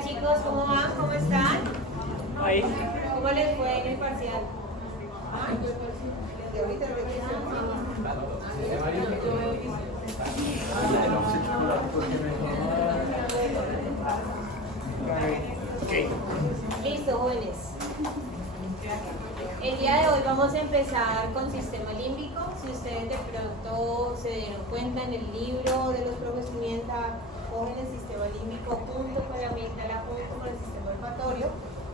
Hola chicos, ¿cómo van? ¿Cómo están? Ahí. ¿Cómo les fue en el parcial? Desde ahorita Listo, jóvenes. El día de hoy vamos a empezar con sistema límbico. Si ustedes de pronto se dieron cuenta en el libro de los profes Pimienta, cogen el sistema límbico junto con la amígdala, junto con el sistema olfatorio,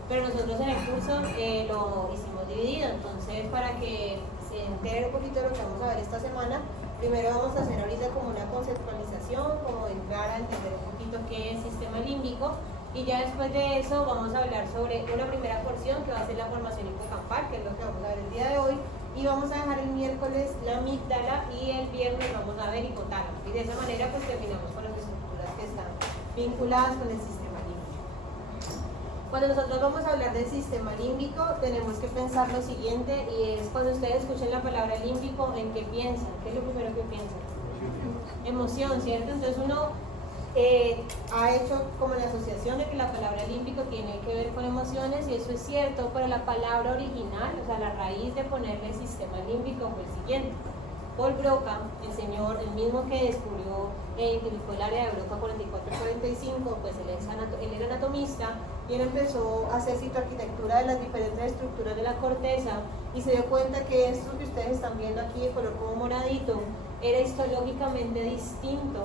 pero nosotros en el curso lo hicimos dividido. Entonces, para que se enteren un poquito de lo que vamos a ver esta semana, primero vamos a hacer ahorita como una conceptualización, como entrar a entender un poquito qué es sistema límbico, y ya después de eso vamos a hablar sobre una primera porción que va a ser la formación hipocampal, que es lo que vamos a ver el día de hoy, y vamos a dejar el miércoles la amígdala y el viernes vamos a ver hipotálamo, y de esa manera pues terminamos con las estructuras que están vinculadas con el sistema límbico. Cuando nosotros vamos a hablar del sistema límbico tenemos que pensar lo siguiente, y es cuando ustedes escuchen la palabra límbico, ¿en qué piensan? ¿Qué es lo primero que piensan? Emoción, ¿cierto? Entonces uno ha hecho como la asociación de que la palabra límbico tiene que ver con emociones, y eso es cierto, pero la palabra original, o sea, la raíz de ponerle sistema límbico fue el siguiente. Paul Broca, el mismo que descubrió, identificó el área de Broca 44-45, pues él era anatomista, y él empezó a hacer citoarquitectura de las diferentes estructuras de la corteza, y se dio cuenta que esto que ustedes están viendo aquí de color como moradito era histológicamente distinto,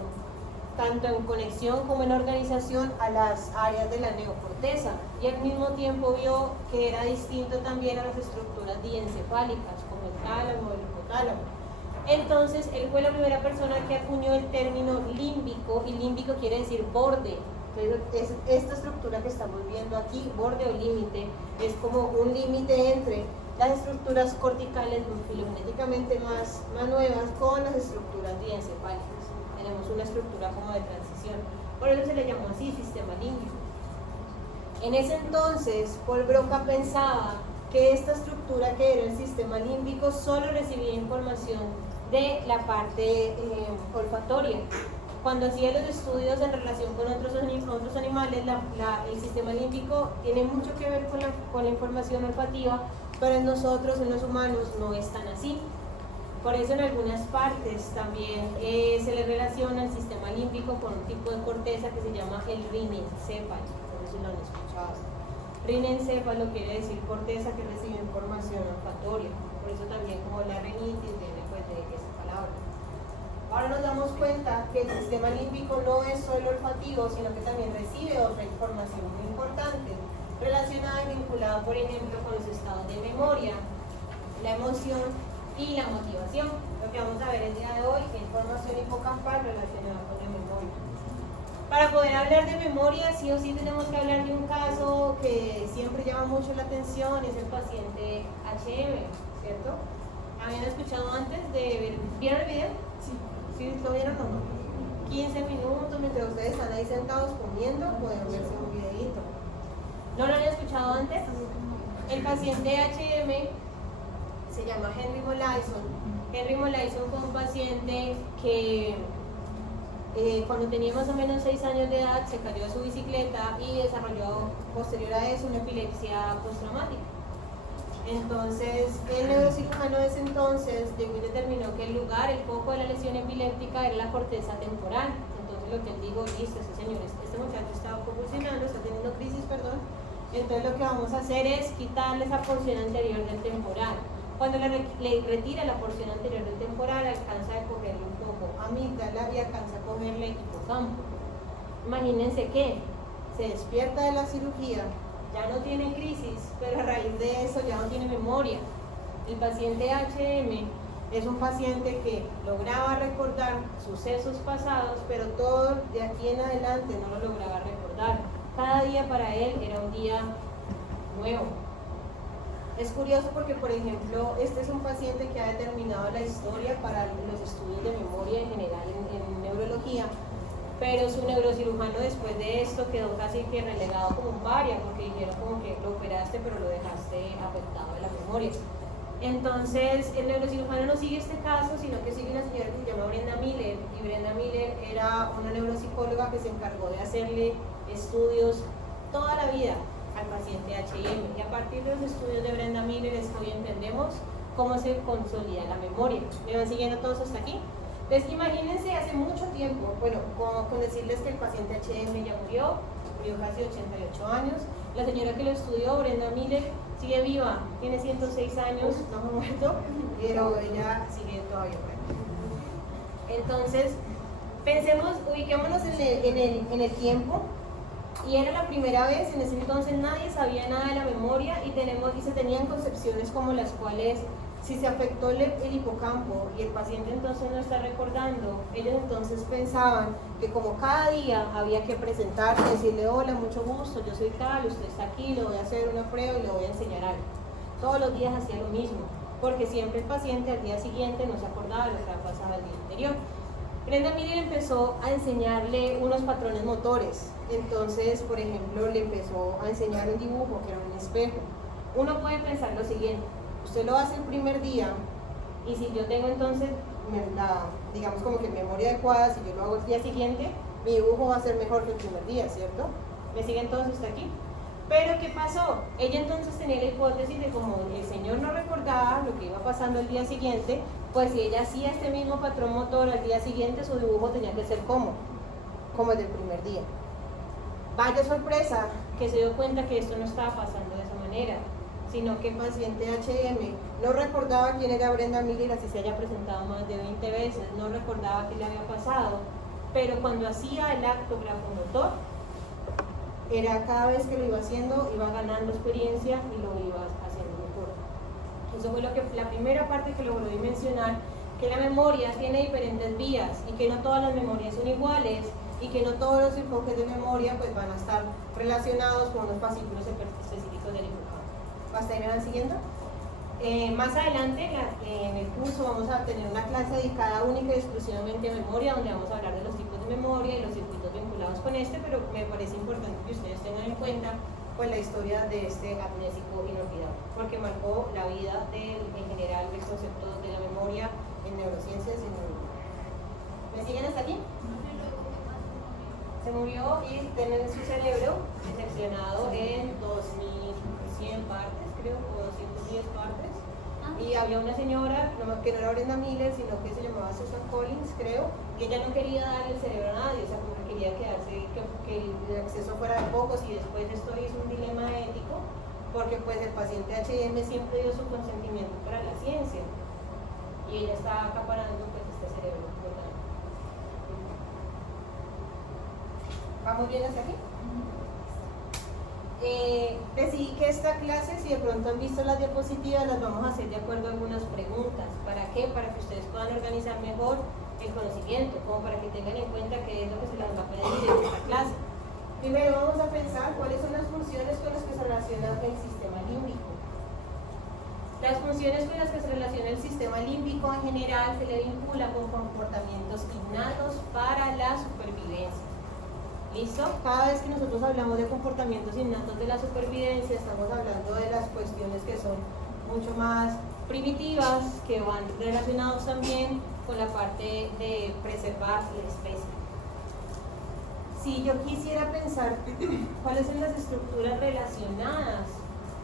tanto en conexión como en organización, a las áreas de la neocorteza, y al mismo tiempo vio que era distinto también a las estructuras diencefálicas como el tálamo o el hipotálamo. Entonces él fue la primera persona que acuñó el término límbico, y límbico quiere decir borde. Entonces esta estructura que estamos viendo aquí, borde o límite, es como un límite entre las estructuras corticales filogenéticamente más nuevas con las estructuras diencefálicas. Tenemos una estructura como de transición, por eso se le llamó así sistema límbico. En ese entonces Paul Broca pensaba que esta estructura, que era el sistema límbico, solo recibía información de la parte olfatoria. Cuando hacía los estudios en relación con otros animales, el sistema límbico tiene mucho que ver con la información olfativa, pero en nosotros, en los humanos, no es tan así. Por eso en algunas partes también se le relaciona el sistema límbico con un tipo de corteza que se llama el rinencéfalo, por eso lo han escuchado. Rinencéfalo quiere decir corteza que recibe información olfatoria, por eso también como la rinitis viene pues de esa palabra. Ahora nos damos cuenta que el sistema límbico no es solo olfativo, sino que también recibe otra información muy importante, relacionada y vinculada, por ejemplo, con los estados de memoria, la emoción y la motivación. Lo que vamos a ver el día de hoy es formación hipocampal relacionada con la memoria. Para poder hablar de memoria, sí o sí tenemos que hablar de un caso que siempre llama mucho la atención, es el paciente HM, ¿cierto? ¿Habían escuchado antes de ver? ¿Vieron el video? Sí. ¿Sí lo vieron o no? 15 minutos mientras ustedes están ahí sentados comiendo, pueden verse un videito. ¿No lo habían escuchado antes? El paciente HM se llama Henry Molaison. Henry Molaison fue un paciente que cuando tenía más o menos 6 años de edad se cayó de su bicicleta y desarrolló posterior a eso una epilepsia postraumática. Entonces el neurocirujano de ese entonces llegó y determinó que el lugar, el foco de la lesión epiléptica era la corteza temporal. Entonces lo que él dijo, listo, señores, este muchacho está convulsionando, está teniendo crisis, perdón. Entonces lo que vamos a hacer es quitarle esa porción anterior del temporal. Cuando le retira la porción anterior del temporal, alcanza a cogerle un poco amígdala y alcanza a cogerle hipocampo. Imagínense que se despierta de la cirugía, ya no tiene crisis, pero a raíz de eso ya no tiene memoria. El paciente HM es un paciente que lograba recordar sucesos pasados, pero todo de aquí en adelante no lo lograba recordar. Cada día para él era un día nuevo. Es curioso porque, por ejemplo, este es un paciente que ha determinado la historia para los estudios de memoria en general en neurología, pero su neurocirujano después de esto quedó casi que relegado como un paria, porque dijeron como que lo operaste pero lo dejaste afectado de la memoria. Entonces el neurocirujano no sigue este caso, sino que sigue una señora que se llama Brenda Miller, y Brenda Miller era una neuropsicóloga que se encargó de hacerle estudios toda la vida al paciente H&M. Y a partir de los estudios de Brenda Miller es que hoy entendemos cómo se consolida la memoria. ¿Me van siguiendo todos hasta aquí? Entonces imagínense hace mucho tiempo, bueno, con decirles que el paciente H&M ya murió casi 88 años. La señora que lo estudió, Brenda Miller, sigue viva, tiene 106 años, no ha muerto, pero ella sigue todavía viva. Entonces, pensemos, ubiquémonos en el tiempo, y era la primera vez, en ese entonces nadie sabía nada de la memoria y se tenían concepciones como las cuales, si se afectó el hipocampo y el paciente entonces no está recordando, ellos entonces pensaban que como cada día había que presentarse, decirle hola, mucho gusto, yo soy tal, usted está aquí, le voy a hacer una prueba y le voy a enseñar algo. Todos los días hacía lo mismo, porque siempre el paciente al día siguiente no se acordaba de lo que había pasado el día anterior. Brenda Miller empezó a enseñarle unos patrones motores. Entonces, por ejemplo, le empezó a enseñar un dibujo que era un espejo. Uno puede pensar lo siguiente: usted lo hace el primer día, y si yo tengo entonces digamos como que memoria adecuada, si yo lo hago el día siguiente, mi dibujo va a ser mejor que el primer día, ¿cierto? ¿Me siguen todos hasta aquí? Pero ¿qué pasó? Ella entonces tenía la hipótesis de como el señor no recordaba lo que iba pasando el día siguiente, pues si ella hacía este mismo patrón motor al día siguiente, su dibujo tenía que ser como el del primer día. Vaya sorpresa que se dio cuenta que esto no estaba pasando de esa manera, sino que el paciente H&M no recordaba quién era Brenda Miller, así se haya presentado más de 20 veces, no recordaba qué le había pasado, pero cuando hacía el acto grafomotor, era cada vez que lo iba haciendo, iba ganando experiencia y lo iba haciendo mejor. Eso fue la primera parte que logró dimensionar, que la memoria tiene diferentes vías y que no todas las memorias son iguales y que no todos los enfoques de memoria pues van a estar relacionados con unos fascículos específicos del hipocampo. ¿Hasta ahí me van siguiendo? Más adelante en el curso vamos a tener una clase dedicada única y exclusivamente a memoria, donde vamos a hablar de los tipos de memoria y los circuitos vinculados con pero me parece importante que ustedes tengan en cuenta pues la historia de este amnésico inolvidable, porque marcó la vida en general del concepto de la memoria en neurociencias y neurología. ¿Me siguen hasta aquí? Se murió y tiene su cerebro diseccionado en 2100 partes, creo, o 210 partes. Y había una señora, que no era Brenda Miller, sino que se llamaba Susan Collins, creo, que ella no quería dar el cerebro a nadie, o sea, como que quería quedarse, que el acceso fuera de pocos, y después esto hizo un dilema ético, porque pues el paciente H&M siempre dio su consentimiento para la ciencia, y ella estaba acaparando pues este cerebro. ¿Vamos bien hasta aquí? Decidí que esta clase, si de pronto han visto las diapositivas, las vamos a hacer de acuerdo a algunas preguntas. ¿Para qué? Para que ustedes puedan organizar mejor el conocimiento, como para que tengan en cuenta qué es lo que se les va a pedir en esta clase. Primero vamos a pensar cuáles son las funciones con las que se relaciona el sistema límbico. Las funciones con las que se relaciona el sistema límbico en general se le vincula con comportamientos innatos para la supervivencia. ¿Listo? Cada vez que nosotros hablamos de comportamientos innatos de la supervivencia, estamos hablando de las cuestiones que son mucho más primitivas, que van relacionados también con la parte de preservar la especie. Si yo quisiera pensar cuáles son las estructuras relacionadas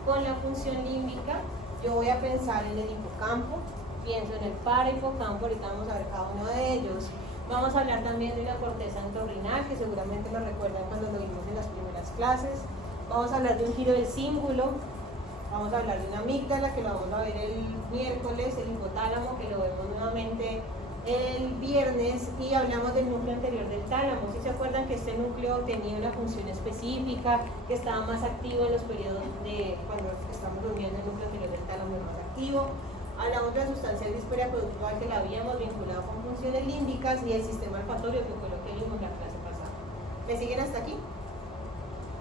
con la función límbica, yo voy a pensar en el hipocampo, pienso en el parahipocampo, ahorita vamos a ver cada uno de ellos. Vamos a hablar también de la corteza entorrinal, que seguramente lo recuerdan cuando lo vimos en las primeras clases. Vamos a hablar de un giro del cíngulo. Vamos a hablar de una amígdala, que lo vamos a ver el miércoles, el hipotálamo, que lo vemos nuevamente el viernes, y hablamos del núcleo anterior del tálamo. Si se acuerdan que este núcleo tenía una función específica, que estaba más activo en los periodos de cuando estamos durmiendo, el núcleo anterior del tálamo es más activo. Hablamos de la sustancia disperia productiva, que la habíamos vinculado con funciones límbicas, y el sistema olfatorio, que fue lo que vimos la clase pasada. ¿Me siguen hasta aquí?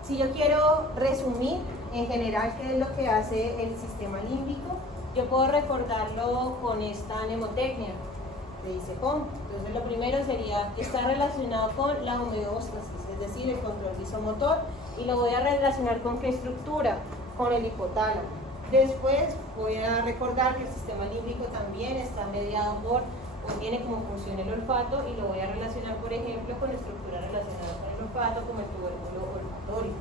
Si yo quiero resumir en general qué es lo que hace el sistema límbico, yo puedo recordarlo con esta mnemotecnia de ICECOM. Entonces lo primero sería, está relacionado con la homeostasis, es decir, el control visomotor, y lo voy a relacionar con qué estructura, con el hipotálamo. Después voy a recordar que el sistema límbico también está mediado por, o tiene como función el olfato, y lo voy a relacionar, por ejemplo, con estructuras relacionadas con el olfato, como el tubérculo olfatorio.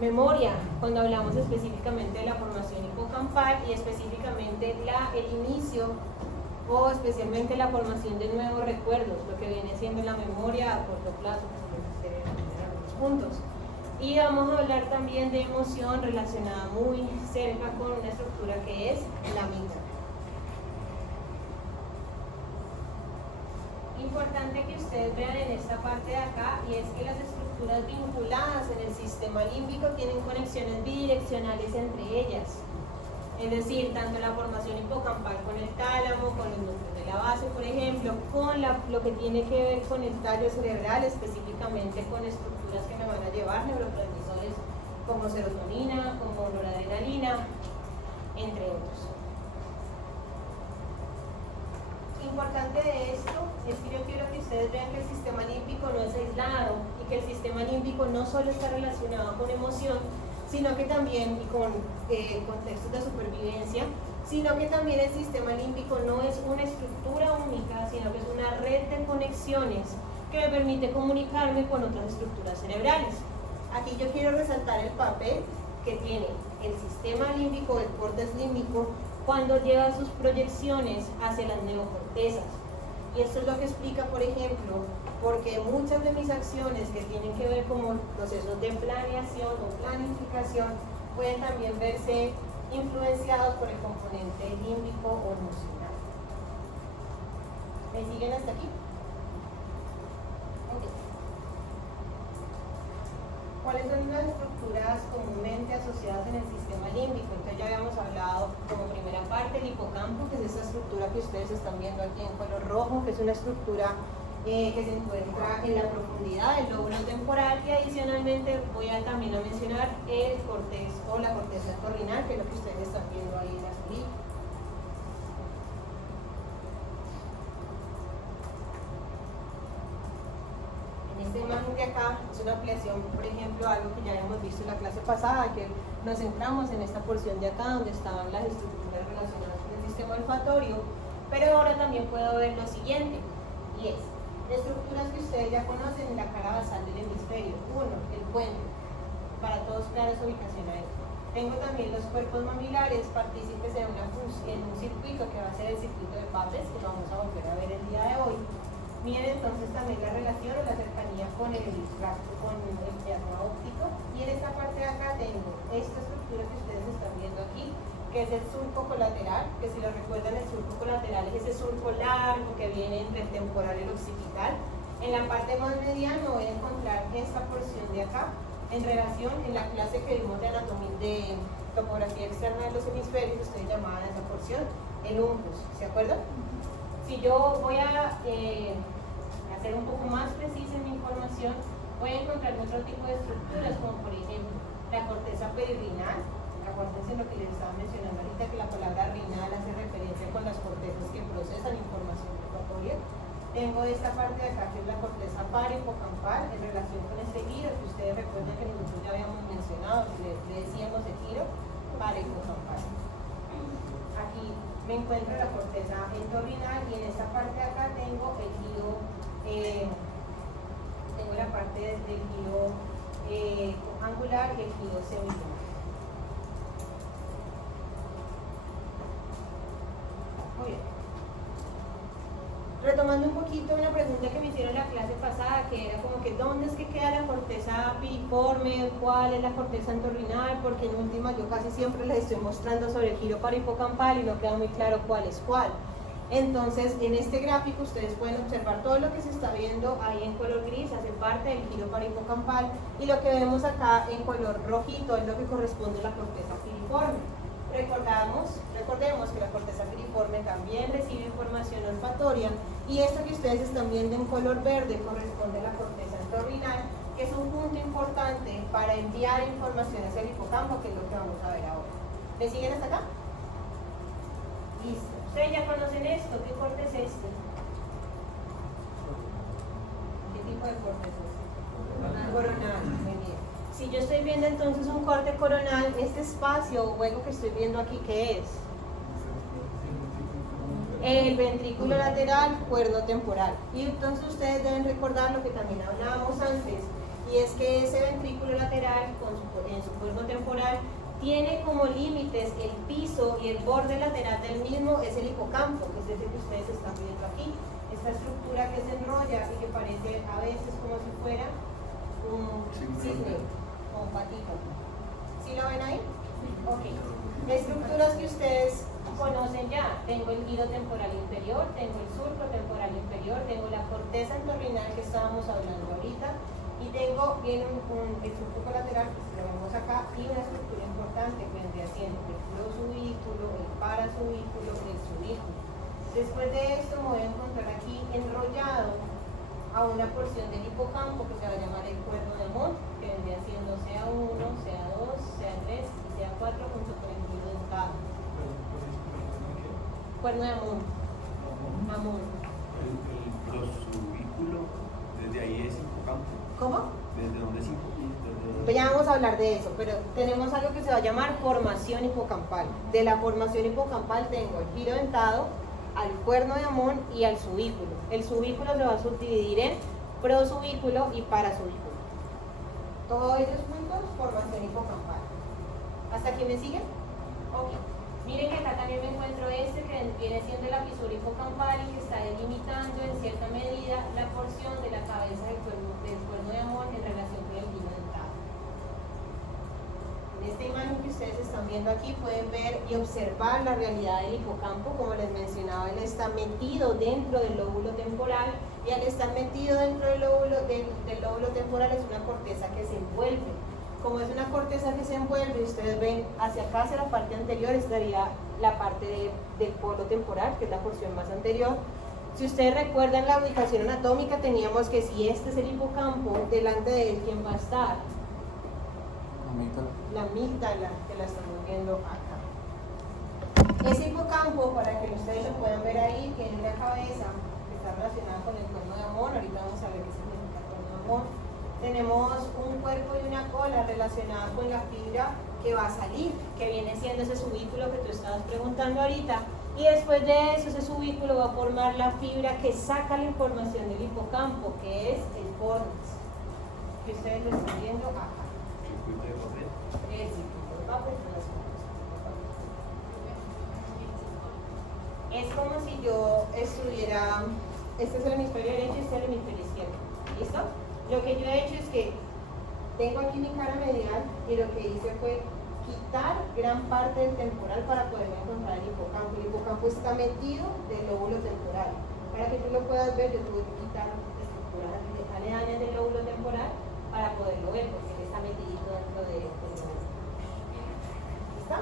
memoria, cuando hablamos específicamente de la formación hipocampal y específicamente el inicio o especialmente la formación de nuevos recuerdos, lo que viene siendo la memoria a corto plazo, que se puede en algunos puntos. Y vamos a hablar también de emoción relacionada muy cerca con una estructura que es la amígdala. Importante que ustedes vean en esta parte de acá, y es que las estructuras vinculadas en el sistema límbico tienen conexiones bidireccionales entre ellas. Es decir, tanto la formación hipocampal con el tálamo, con los núcleos de la base, por ejemplo, con lo que tiene que ver con el tallo cerebral, específicamente con estructuras que me van a llevar neurotransmisores como serotonina, como noradrenalina, entre otros. Importante de esto es que yo quiero que ustedes vean que el sistema límbico no es aislado y que el sistema límbico no solo está relacionado con emoción, sino que también, y con contextos de supervivencia, sino que también el sistema límbico no es una estructura única, sino que es una red de conexiones que me permite comunicarme con otras estructuras cerebrales. Aquí yo quiero resaltar el papel que tiene el sistema límbico, el córtex límbico, cuando lleva sus proyecciones hacia las neocortezas. Y esto es lo que explica, por ejemplo, porque muchas de mis acciones que tienen que ver con procesos de planeación o planificación pueden también verse influenciados por el componente límbico o emocional. ¿Me siguen hasta aquí? Okay. ¿Cuáles son las estructuras comúnmente asociadas en el sistema límbico? Entonces ya habíamos hablado como primera parte el hipocampo, que es esa estructura que ustedes están viendo aquí en color rojo, que es una estructura que se encuentra en la profundidad del lóbulo temporal, y adicionalmente voy a también a mencionar el cortex o la corteza entorrinal, que es lo que ustedes están viendo ahí en la azulita. Esta imagen de acá es una ampliación, por ejemplo, algo que ya hemos visto en la clase pasada, que nos centramos en esta porción de acá donde estaban las estructuras relacionadas con el sistema olfatorio, pero ahora también puedo ver lo siguiente, y es estructuras que ustedes ya conocen en la cara basal del hemisferio. Uno, el puente, para todos clara su ubicación a esto. Tengo también los cuerpos mamilares partícipes en un circuito que va a ser el circuito de Papez, que vamos a volver a ver el día de hoy. Miren entonces también la relación o la cercanía con el diafragma óptico, y en esta parte de acá tengo esta estructura que ustedes están viendo aquí, que es el surco colateral, que si lo recuerdan, el surco colateral es ese surco largo que viene entre el temporal y el occipital. En la parte más mediana voy a encontrar esta porción de acá, en relación, en la clase que vimos de anatomía, de topografía externa de los hemisferios, ustedes llamaban a esa porción el uncus, ¿se acuerdan? Si yo voy a hacer un poco más precisa en mi información, voy a encontrar otro tipo de estructuras, como por ejemplo la corteza perirrinal. Acuérdense lo que les estaba mencionando ahorita, que la palabra rinal hace referencia con las cortezas que procesan información olfatoria. Tengo esta parte de acá que es la corteza parahipocampal en relación con este giro, que ustedes recuerdan que nosotros ya habíamos mencionado, que le decíamos el giro parahipocampal. Aquí me encuentro la corteza entorrinal, y en esta parte de acá tengo el giro, tengo la parte del giro angular y el giro semicircular. Muy bien. Retomando un poquito una pregunta que me hicieron la clase pasada, que era como que ¿dónde es que queda la corteza piriforme? ¿Cuál es la corteza entorrinal? Porque en última yo casi siempre les estoy mostrando sobre el giro parahipocampal y no queda muy claro cuál es cuál. Entonces, en este gráfico ustedes pueden observar todo lo que se está viendo ahí en color gris, hace parte del giro parahipocampal, y lo que vemos acá en color rojito es lo que corresponde a la corteza piriforme. Recordemos que la corteza piriforme también recibe información olfatoria, y esto que ustedes están viendo en color verde corresponde a la corteza entorrinal, que es un punto importante para enviar información hacia el hipocampo, que es lo que vamos a ver ahora. ¿Me siguen hasta acá? Listo. Ustedes ya conocen esto. ¿Qué corte es este? ¿Qué tipo de corte es este? Coronal. Muy bien. Si yo estoy viendo entonces un corte coronal, este espacio o hueco que estoy viendo aquí, ¿qué es? El ventrículo lateral, cuerno temporal. Y entonces ustedes deben recordar lo que también hablábamos antes, y y es que ese ventrículo lateral en su cuerpo temporal tiene como límites el piso y el borde lateral del mismo es el hipocampo, que es ese que ustedes están viendo aquí. Esta estructura que se enrolla y que parece a veces como si fuera un cisne o un patito. ¿Sí lo ven ahí? Ok. Estructuras que ustedes conocen ya. Tengo el giro temporal inferior, tengo el surco temporal inferior, tengo la corteza entorrinal que estábamos hablando ahorita, y tengo bien el surco colateral, que lo vemos acá, y una estructura importante que vendría siendo el prosubículo, el parasubículo, el subículo. Después de esto me voy a encontrar aquí enrollado a una porción del hipocampo que se va a llamar el cuerno de Mont, que vendría siendo CA1, CA2, CA3 y CA4 junto con el giro dentado. Cuerno de Mont. Amón. El prosubículo, desde ahí es hipocampo. ¿Cómo? ¿Desde dónde es hipocampo? Ya vamos a hablar de eso, pero tenemos algo que se va a llamar formación hipocampal. De la formación hipocampal tengo el giro dentado, al cuerno de Amón y al subículo. El subículo se va a subdividir en prosubículo y parasubículo. Todos ellos juntos, formación hipocampal. ¿Hasta aquí me siguen? Ok. Miren que acá también me encuentro este que viene siendo la fisura hipocampal y que está delimitando en cierta medida la porción de la cabeza del cuerno de Amón en relación con el giro dentado. En esta imagen que ustedes están viendo aquí pueden ver y observar la realidad del hipocampo. Como les mencionaba, él está metido dentro del lóbulo temporal, y al estar metido dentro del lóbulo temporal es una corteza que se envuelve. Como es una corteza que se envuelve, ustedes ven hacia acá, hacia la parte anterior, estaría la parte del polo temporal, que es la porción más anterior. Si ustedes recuerdan la ubicación anatómica, teníamos que si este es el hipocampo, delante de él, ¿quién va a estar? La amígdala, que la estamos viendo acá. Ese hipocampo, para que ustedes lo puedan ver ahí, tiene una cabeza que está relacionada con el cuerno de Amón. Ahorita vamos a ver qué significa el cuerno de Amón. Tenemos un cuerpo y una cola relacionadas con la fibra que va a salir, que viene siendo ese subículo que tú estabas preguntando ahorita, y después de eso ese subículo va a formar la fibra que saca la información del hipocampo, que es el córnix, que ustedes lo están viendo acá. Circuito de papel. El circuito de papel. Es como si yo estuviera, este es el hemisferio derecho y este es el hemisferio izquierdo. ¿Listo? Lo que yo he hecho es que tengo aquí mi cara medial y lo que hice fue quitar gran parte del temporal para poder encontrar el hipocampo. El hipocampo está metido del lóbulo temporal. Para que tú lo puedas ver, yo tuve que quitar estructuras aledañas del lóbulo temporal para poderlo ver, porque él está metidito dentro del lóbulo. ¿Listo?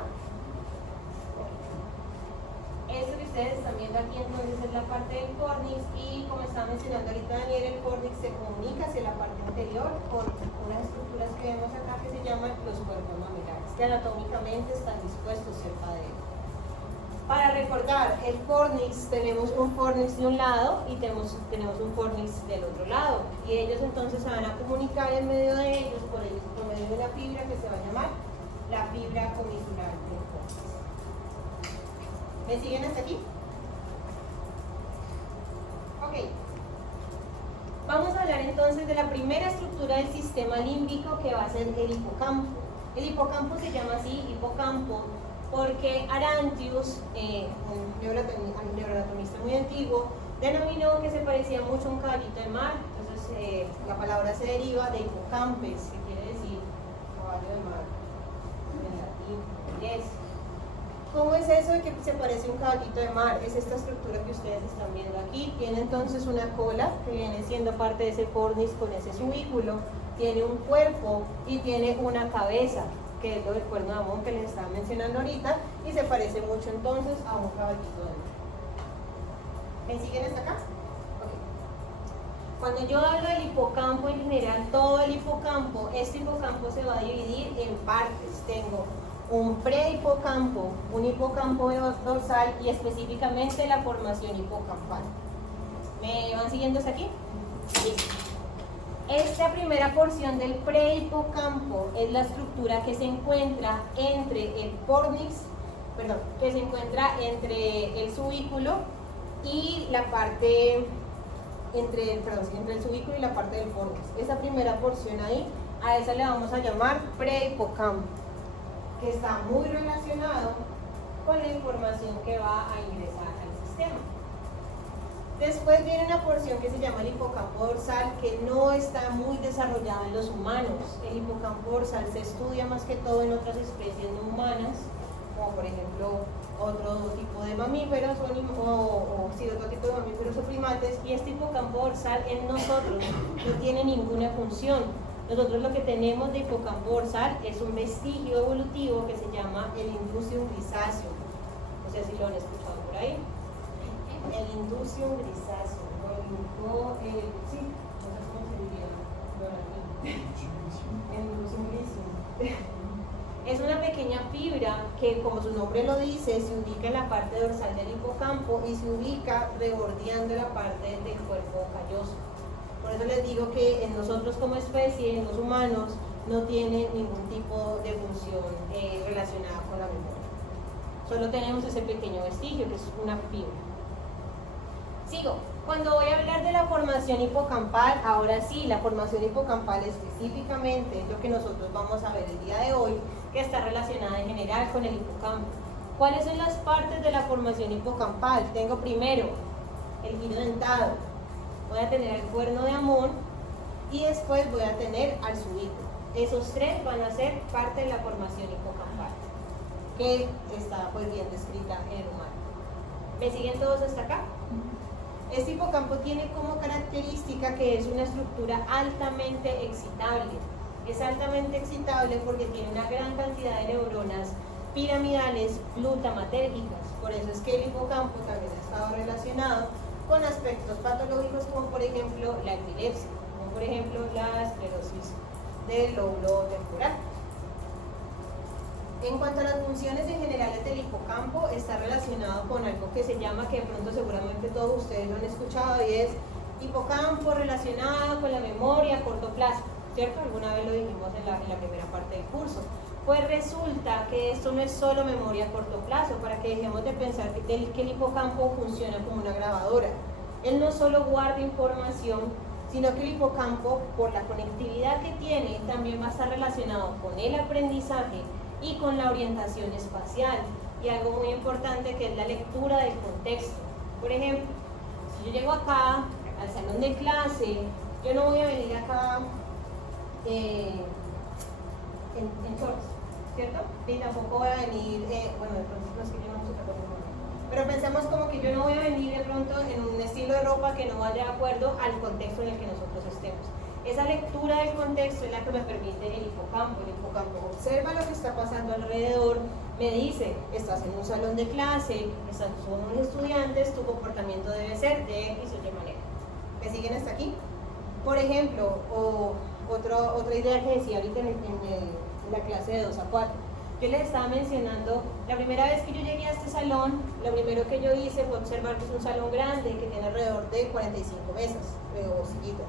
Esto que ustedes están viendo aquí entonces es la parte del córnix, y como estaba mencionando ahorita Daniel, el córnix se comunica hacia la parte anterior por unas estructuras que vemos acá que se llaman los cuerpos mamulares, que anatómicamente están dispuestos cerca de él. Para recordar, el córnix, tenemos un córnix de un lado y tenemos un córnix del otro lado, y ellos entonces se van a comunicar en medio de ellos por medio de una fibra que se va a llamar la fibra comisural del córnix. ¿Me siguen hasta aquí? Ok. Vamos a hablar entonces de la primera estructura del sistema límbico, que va a ser el hipocampo. El hipocampo se llama así, hipocampo, porque Arantius, un neuroanatomista muy antiguo, denominó que se parecía mucho a un caballito de mar. Entonces la palabra se deriva de hipocampes, que quiere decir caballo de mar en latín, en inglés. ¿Cómo es eso de que se parece a un caballito de mar? Es esta estructura que ustedes están viendo aquí. Tiene entonces una cola que viene siendo parte de ese córnix con ese subículo, tiene un cuerpo y tiene una cabeza, que es lo del cuerno de Amón que les estaba mencionando ahorita, y se parece mucho entonces a un caballito de mar. ¿Me siguen hasta acá? Okay. Cuando yo hablo del hipocampo en general, todo el hipocampo, este hipocampo se va a dividir en partes. Tengo un prehipocampo, un hipocampo dorsal y específicamente la formación hipocampal. ¿Me van siguiendo hasta aquí? Listo. Esta primera porción del prehipocampo es la estructura que se encuentra entre el córnix, que se encuentra entre el subículo y la parte entre el subículo y la parte del fornis. Esa primera porción ahí, a esa le vamos a llamar prehipocampo, que está muy relacionado con la información que va a ingresar al sistema. Después viene una porción que se llama el hipocampo dorsal, que no está muy desarrollada en los humanos. El hipocampo dorsal se estudia más que todo en otras especies no humanas, como por ejemplo otro tipo de mamíferos o otro tipo de mamíferos o primates, y este hipocampo dorsal en nosotros no tiene ninguna función. Nosotros lo que tenemos de hipocampo dorsal es un vestigio evolutivo que se llama el inducium grisáceo. No sé si lo han escuchado por ahí. El inducium grisáceo, sí, no sé cómo se diría. El inducium grisáceo. Es una pequeña fibra que, como su nombre lo dice, se ubica en la parte dorsal del hipocampo y se ubica rebordeando la parte del cuerpo calloso. Por eso les digo que en nosotros como especie, en los humanos, no tiene ningún tipo de función relacionada con la memoria. Solo tenemos ese pequeño vestigio que es una fibra. Sigo. Cuando voy a hablar de la formación hipocampal, ahora sí, la formación hipocampal específicamente es lo que nosotros vamos a ver el día de hoy, que está relacionada en general con el hipocampo. ¿Cuáles son las partes de la formación hipocampal? Tengo primero el giro dentado, voy a tener el cuerno de Amón y después voy a tener al subículo. Esos tres van a ser parte de la formación hipocampal, que está pues bien descrita en el humano. ¿Me siguen todos hasta acá? Este hipocampo tiene como característica que es una estructura altamente excitable. Es altamente excitable porque tiene una gran cantidad de neuronas piramidales glutamatérgicas. Por eso es que el hipocampo también ha estado relacionado con aspectos patológicos como por ejemplo la epilepsia, como por ejemplo la esclerosis del lóbulo temporal. En cuanto a las funciones en generales del hipocampo, está relacionado con algo que se llama, que de pronto seguramente todos ustedes lo han escuchado, y es hipocampo relacionado con la memoria a corto plazo, ¿cierto? Alguna vez lo dijimos en la primera parte del curso. Pues resulta que esto no es solo memoria a corto plazo, para que dejemos de pensar que el hipocampo funciona como una grabadora. Él no solo guarda información, sino que el hipocampo, por la conectividad que tiene, también va a estar relacionado con el aprendizaje y con la orientación espacial, y algo muy importante que es la lectura del contexto. Por ejemplo, si yo llego acá al salón de clase, yo no voy a venir acá en shorts, ¿cierto? Y tampoco voy a venir, bueno, de pronto no es que yo no uso otra cosa, pero pensemos como que yo no voy a venir de pronto en un estilo de ropa que no vaya de acuerdo al contexto en el que nosotros estemos. Esa lectura del contexto es la que me permite el hipocampo. El hipocampo observa lo que está pasando alrededor, me dice, estás en un salón de clase, son unos estudiantes, tu comportamiento debe ser de X o Y manera. ¿Me siguen hasta aquí? Por ejemplo, otra idea que decía ahorita en la clase de 2 a 4. Yo les estaba mencionando, la primera vez que yo llegué a este salón, lo primero que yo hice fue observar que es un salón grande que tiene alrededor de 45 mesas o sillitas.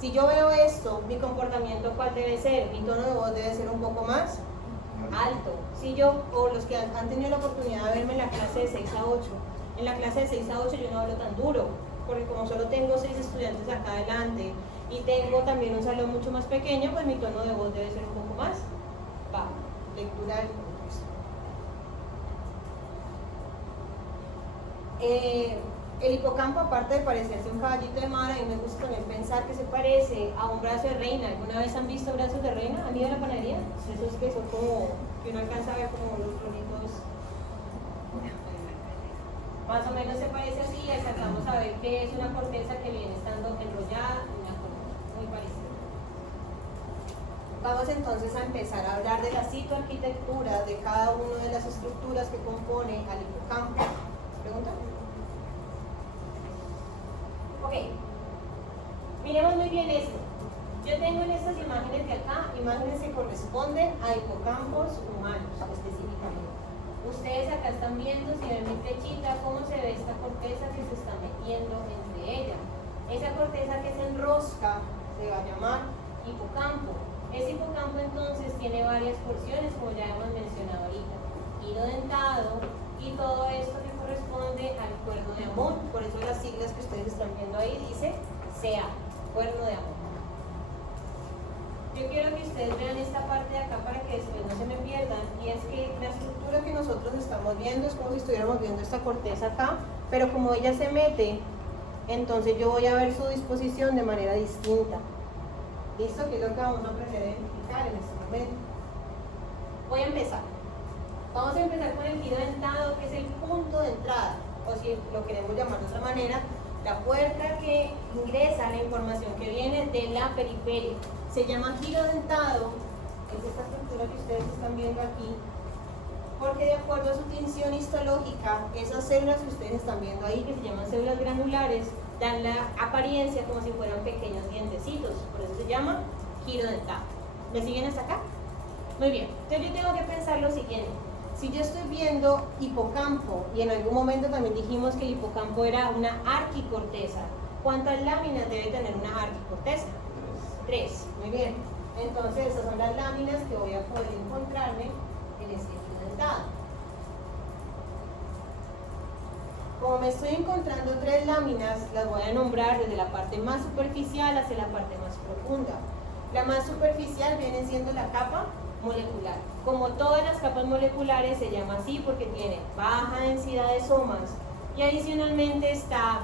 Si yo veo esto, mi comportamiento, ¿cuál debe ser? Mi tono de voz debe ser un poco más alto. Si yo, o los que han tenido la oportunidad de verme en la clase de 6 a 8, en la clase de 6 a 8 yo no hablo tan duro, porque como solo tengo 6 estudiantes acá adelante y tengo también un salón mucho más pequeño, pues mi tono de voz debe ser un poco más bajo. Lectura del contexto. El hipocampo, aparte de parecerse a un caballito de mar, a mí me gusta también pensar que se parece a un brazo de reina. ¿Alguna vez han visto brazos de reina? ¿Han ido a la panadería? Esos que son como, que uno alcanza a ver como los floritos. Más o menos se parece así, y alcanzamos a ver que es una corteza que viene estando enrollada, una cosa muy parecida. Vamos entonces a empezar a hablar de la citoarquitectura de cada una de las estructuras que compone al hipocampo. ¿Pregunta? Ok, miremos muy bien esto. Yo tengo en estas imágenes de acá, imágenes que corresponden a hipocampos humanos específicamente. Ustedes acá están viendo, si ven mi flechita, cómo se ve esta corteza que se está metiendo entre ellas. Esa corteza que se enrosca se va a llamar hipocampo. Ese hipocampo entonces tiene varias porciones, como ya hemos mencionado ahorita. Hilo dentado y todo esto que corresponde al cuerno de Amón. Por eso las siglas que ustedes están viendo ahí dice CA, cuerno de Amón. Yo quiero que ustedes vean esta parte de acá para que después no se me pierdan, y es que la estructura que nosotros estamos viendo es como si estuviéramos viendo esta corteza acá, pero como ella se mete, entonces yo voy a ver su disposición de manera distinta. ¿Listo? Que es lo que vamos a aprender a identificar en este momento. Voy a empezar. Vamos a empezar con el giro dentado, que es el punto de entrada, o si lo queremos llamar de otra manera, la puerta que ingresa la información que viene de la periferia. Se llama giro dentado, es esta estructura que ustedes están viendo aquí, porque de acuerdo a su tinción histológica, esas células que ustedes están viendo ahí, que se llaman células granulares, dan la apariencia como si fueran pequeños dientecitos, por eso se llama giro dentado. ¿Me siguen hasta acá? Muy bien, entonces yo tengo que pensar lo siguiente. Si yo estoy viendo hipocampo, y en algún momento también dijimos que el hipocampo era una arquicorteza, ¿cuántas láminas debe tener una arquicorteza? 3. Muy bien. Entonces esas son las láminas que voy a poder encontrarme en este giro dentado. Como me estoy encontrando 3 láminas, las voy a nombrar desde la parte más superficial hacia la parte más profunda. La más superficial viene siendo la capa molecular. Como todas las capas moleculares se llama así porque tiene baja densidad de somas y adicionalmente está,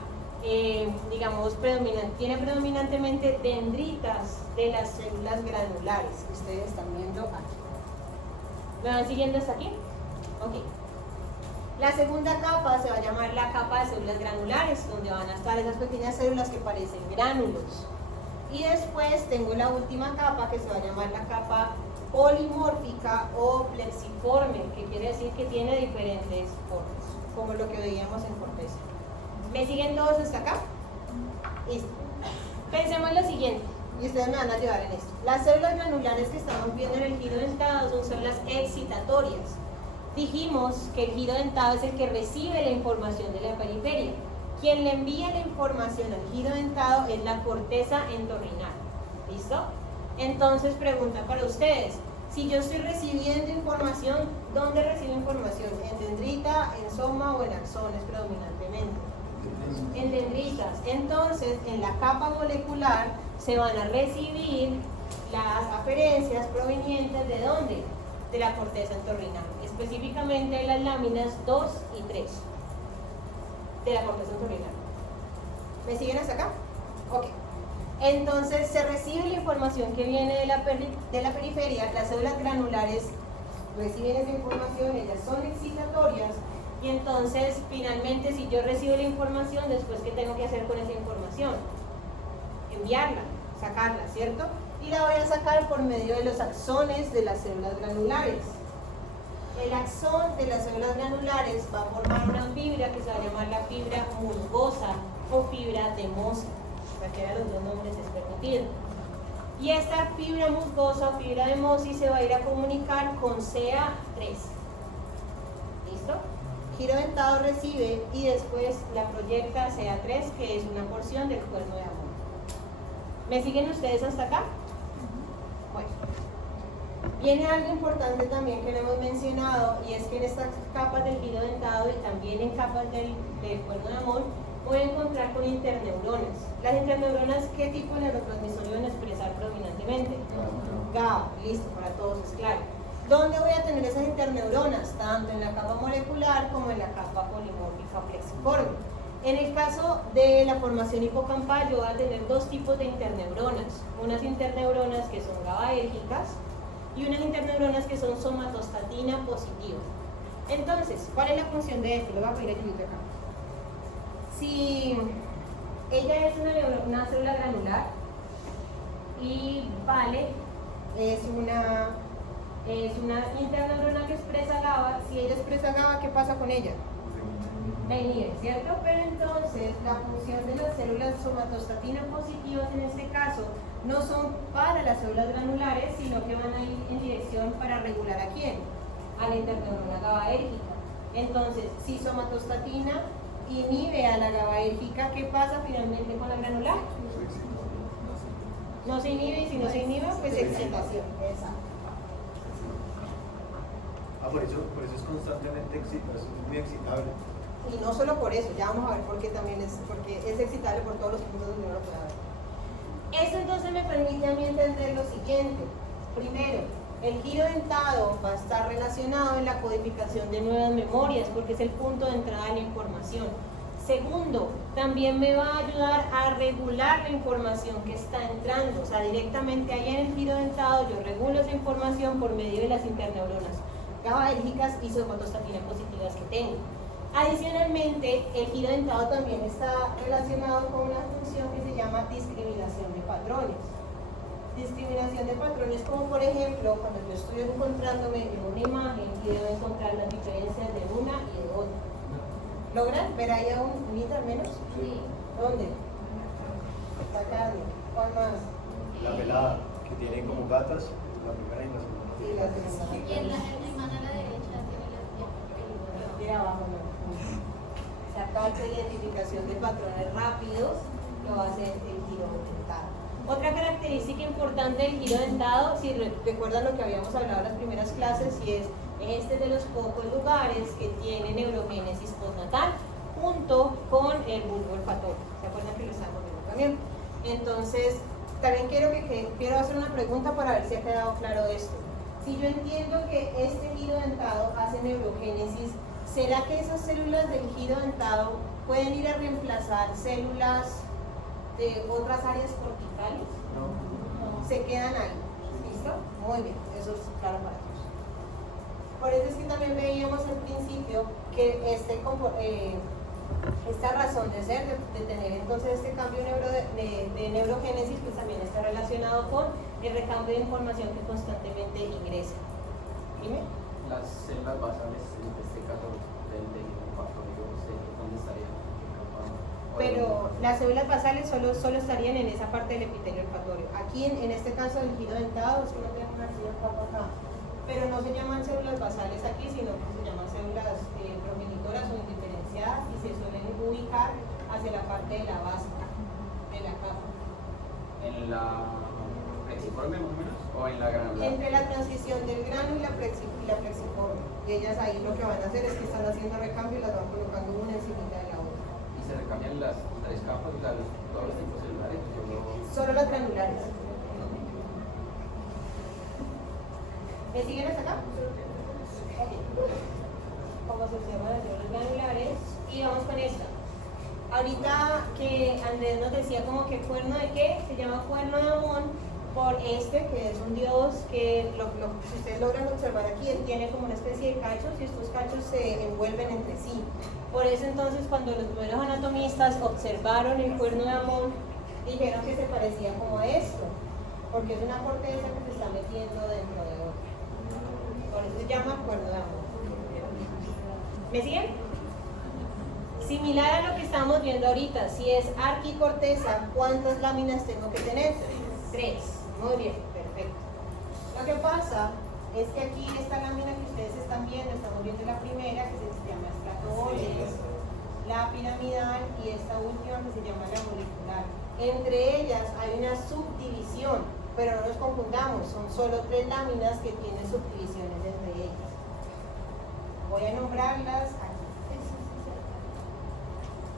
tiene predominantemente dendritas de las células granulares que ustedes están viendo aquí. ¿Me van siguiendo hasta aquí? Ok. La segunda capa se va a llamar la capa de células granulares, donde van a estar esas pequeñas células que parecen gránulos. Y después tengo la última capa que se va a llamar la capa polimórfica o plexiforme, que quiere decir que tiene diferentes formas, como lo que veíamos en corteza. ¿Me siguen todos hasta acá? Listo. Pensemos lo siguiente, y ustedes me van a ayudar en esto. Las células granulares que estamos viendo en el giro dentado son células excitatorias. Dijimos que el giro dentado es el que recibe la información de la periferia. Quien le envía la información al giro dentado es la corteza entorrinal. ¿Listo? Entonces, pregunta para ustedes. Si yo estoy recibiendo información, ¿dónde recibo información? ¿En dendrita, en soma o en axones predominantemente? En dendritas. Entonces, en la capa molecular se van a recibir las aferencias provenientes ¿de dónde? De la corteza entorrinal. Específicamente de las láminas 2 y 3 de la corteza entorrinal. ¿Me siguen hasta acá? Ok. Entonces se recibe la información que viene de la periferia, las células granulares reciben esa información, ellas son excitatorias, y entonces finalmente si yo recibo la información, después ¿qué tengo que hacer con esa información? Enviarla, sacarla, ¿cierto? Y la voy a sacar por medio de los axones de las células granulares. El axón de las células granulares va a formar una fibra que se va a llamar la fibra musgosa o fibra de Mossi. Cualquiera de los dos nombres es permitido. Y esta fibra musgosa o fibra de Mossi se va a ir a comunicar con CA3. ¿Listo? Giro dentado recibe y después la proyecta a CA3, que es una porción del cuerno de Amón. ¿Me siguen ustedes hasta acá? Bueno. Viene algo importante también que no hemos mencionado, y es que en estas capas del giro dentado y también en capas del cuerno de Amón voy a encontrar con interneuronas. Las interneuronas, ¿qué tipo de neurotransmisor iban a expresar predominantemente? GABA, listo, para todos es claro. ¿Dónde voy a tener esas interneuronas? Tanto en la capa molecular como en la capa polimórfica plexiforme. En el caso de la formación hipocampal, yo voy a tener dos tipos de interneuronas. Unas interneuronas que son GABAérgicas y unas interneuronas que son somatostatina positivas. Entonces, ¿cuál es la función de esto? Lo voy a pedir aquí acá. Si ella es una célula granular y vale es una interneurona que expresa GABA, si ella expresa GABA, ¿qué pasa con ella? La inhibe, ¿cierto? Pero entonces la función de las células somatostatina positivas en este caso no son para las células granulares, sino que van a ir en dirección para regular ¿a quién? A la interneurona GABAérgica. Entonces, si somatostatina inhibe a la GABAérgica, ¿qué pasa finalmente con la granular? No se inhibe, y si no se inhibe, pues excitación. Exacto. Por eso es constantemente excitado, es muy excitable. Y no solo por eso, ya vamos a ver por qué también porque es excitable por todos los puntos donde uno lo puede ver. Esto entonces me permite a mí entender lo siguiente. Primero, el giro dentado va a estar relacionado en la codificación de nuevas memorias porque es el punto de entrada de la información. Segundo, también me va a ayudar a regular la información que está entrando. O sea, directamente ahí en el giro dentado yo regulo esa información por medio de las interneuronas GABAérgicas y somatostatina positivas que tengo. Adicionalmente, el giro dentado también está relacionado con una función que se llama discriminación de patrones. Discriminación de patrones como por ejemplo, cuando yo estoy encontrándome en una imagen y debo encontrar las diferencias de una y de otra. ¿Logran ver ahí aún unita al menos? Sí. ¿Dónde? La carne. ¿Cuál más? La velada, que tiene como gatas, la primera y la segunda. Sí, la segunda. Y en la mano a la derecha tiene las piernas. De abajo no. Esa parte de identificación de patrones rápidos lo va a hacer el giro dentado. Otra característica importante del giro dentado, si recuerdan lo que habíamos hablado en las primeras clases, y es este de los pocos lugares que tiene neurogénesis postnatal junto con el bulbo olfatorio. ¿Se acuerdan que lo estamos viendo también? Entonces, también quiero hacer una pregunta para ver si ha quedado claro esto. Si yo entiendo que este giro dentado hace neurogénesis, ¿será que esas células del giro dentado pueden ir a reemplazar células de otras áreas corticales? No. Se quedan ahí. ¿Listo? Muy bien, eso es claro para todos. Por eso es que también veíamos al principio que esta razón de ser, de tener entonces este cambio de neurogénesis, pues también está relacionado con el recambio de información que constantemente ingresa. Dime. Las células basales, en este caso del tejido olfatorio, ¿dónde estarían? Pero las células basales solo estarían en esa parte del epitelio olfatorio. Aquí en este caso del giro dentado, solo tengo una capa acá. Pero no se llaman células basales aquí, sino que se llaman células progenitoras o indiferenciadas y se suelen ubicar hacia la parte de la base de la capa. ¿En la plexiforme más o menos? ¿O en la granular? Entre la transición del grano y la plexiforme. Y ellas ahí lo que van a hacer es que están haciendo recambio y las van colocando una encima de la otra. ¿Y se recambian las tres capas, o sea, todos los tipos celulares? Solo las granulares. ¿Me siguen hasta acá? Ok. Como se observan las células granulares. Y vamos con esta. Ahorita que Andrés nos decía como que cuerno de qué, se llama cuerno de Amón por que es un dios que, si ustedes logran observar aquí, él tiene como una especie de cachos y estos cachos se envuelven entre sí. Por eso entonces cuando los primeros anatomistas observaron el cuerno de Amón, dijeron que se parecía como a esto, porque es una corteza que se está metiendo dentro de otra. Por eso se llama cuerno de Amón. ¿Me siguen? Similar a lo que estamos viendo ahorita, si es arquicorteza, ¿cuántas láminas tengo que tener? 3. Muy bien, perfecto. Lo que pasa es que aquí esta lámina que ustedes están viendo, estamos viendo la primera que se llama estratoboles, la piramidal y esta última que se llama la molecular. Entre ellas hay una subdivisión, pero no nos confundamos, son solo 3 láminas que tienen subdivisiones entre ellas. Voy a nombrarlas aquí.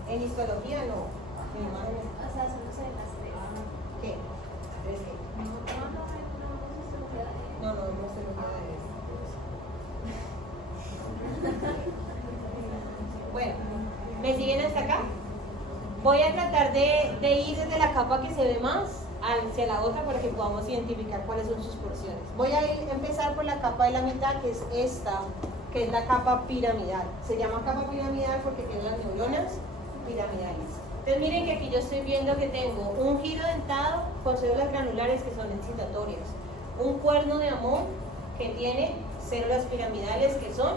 En histología no. En imágenes. O sea, solo se ven las tres. ¿Qué? ¿Tres qué? No, histología de esto. Bueno, ¿me siguen hasta acá? Voy a tratar de ir desde la capa que se ve más hacia la otra para que podamos identificar cuáles son sus porciones. Voy a empezar por la capa de la mitad, que es esta, que es la capa piramidal. Se llama capa piramidal porque tiene las neuronas piramidales. Entonces miren que aquí yo estoy viendo que tengo un giro dentado con células granulares que son excitatorias, un cuerno de Amón que tiene células piramidales que son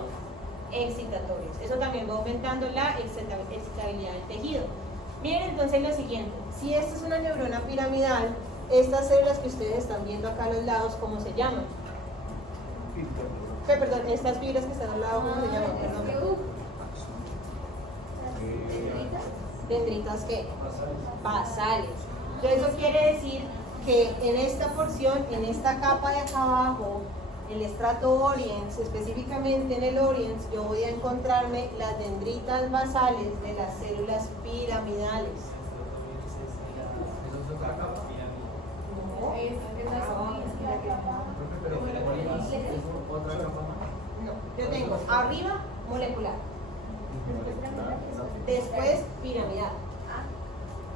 excitatorias. Eso también va aumentando la excitabilidad del tejido. Miren entonces lo siguiente, si esta es una neurona piramidal, estas células que ustedes están viendo acá a los lados, ¿cómo se llaman? Perdón, estas fibras que están al lado, ¿cómo se llaman? Perdón. ¿Dendritas qué? Basales. Entonces eso quiere decir que en esta porción, en esta capa de acá abajo, el estrato oriens, específicamente en el oriens, yo voy a encontrarme las dendritas basales de las células piramidales. Eso es otra capa. No, Es la Pero es otra capa más. no, yo tengo arriba molecular, después piramidal,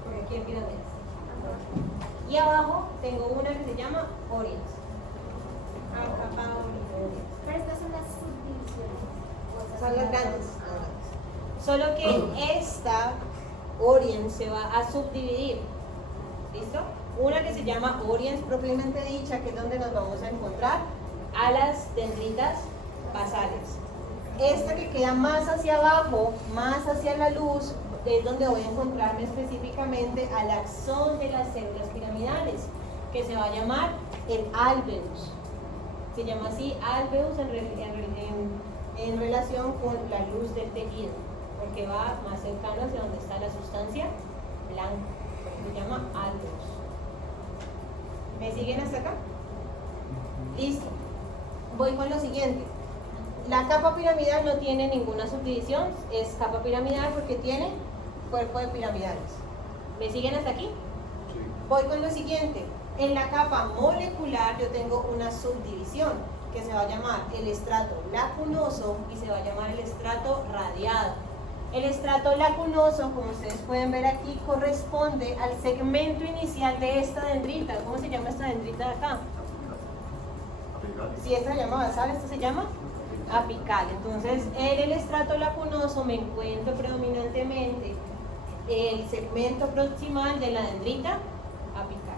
porque aquí hay pirámides. Y abajo tengo una que se llama oriens. Capa oriens. Pero estas son las subdivisiones. Son las grandes. Solo que esta oriens se va a subdividir. ¿Listo? Una que se llama oriens propiamente dicha, que es donde nos vamos a encontrar a las dendritas basales. Esta que queda más hacia abajo, más hacia la luz, es donde voy a encontrarme específicamente al axón de las células piramidales, que se va a llamar el alveus. Se llama así alveus en relación con la luz del tejido, porque va más cercano hacia donde está la sustancia blanca. Se llama alveus. ¿Me siguen hasta acá? Listo. Voy con lo siguiente. La capa piramidal no tiene ninguna subdivisión, es capa piramidal porque tiene cuerpo de piramidales. ¿Me siguen hasta aquí? Voy con lo siguiente. En la capa molecular yo tengo una subdivisión que se va a llamar el estrato lacunoso y se va a llamar el estrato radiado. El estrato lacunoso, como ustedes pueden ver aquí, corresponde al segmento inicial de esta dendrita. ¿Cómo se llama esta dendrita de acá? Si esta se llama basal, esta se llama apical. Entonces, en el estrato lacunoso me encuentro predominantemente el segmento proximal de la dendrita apical.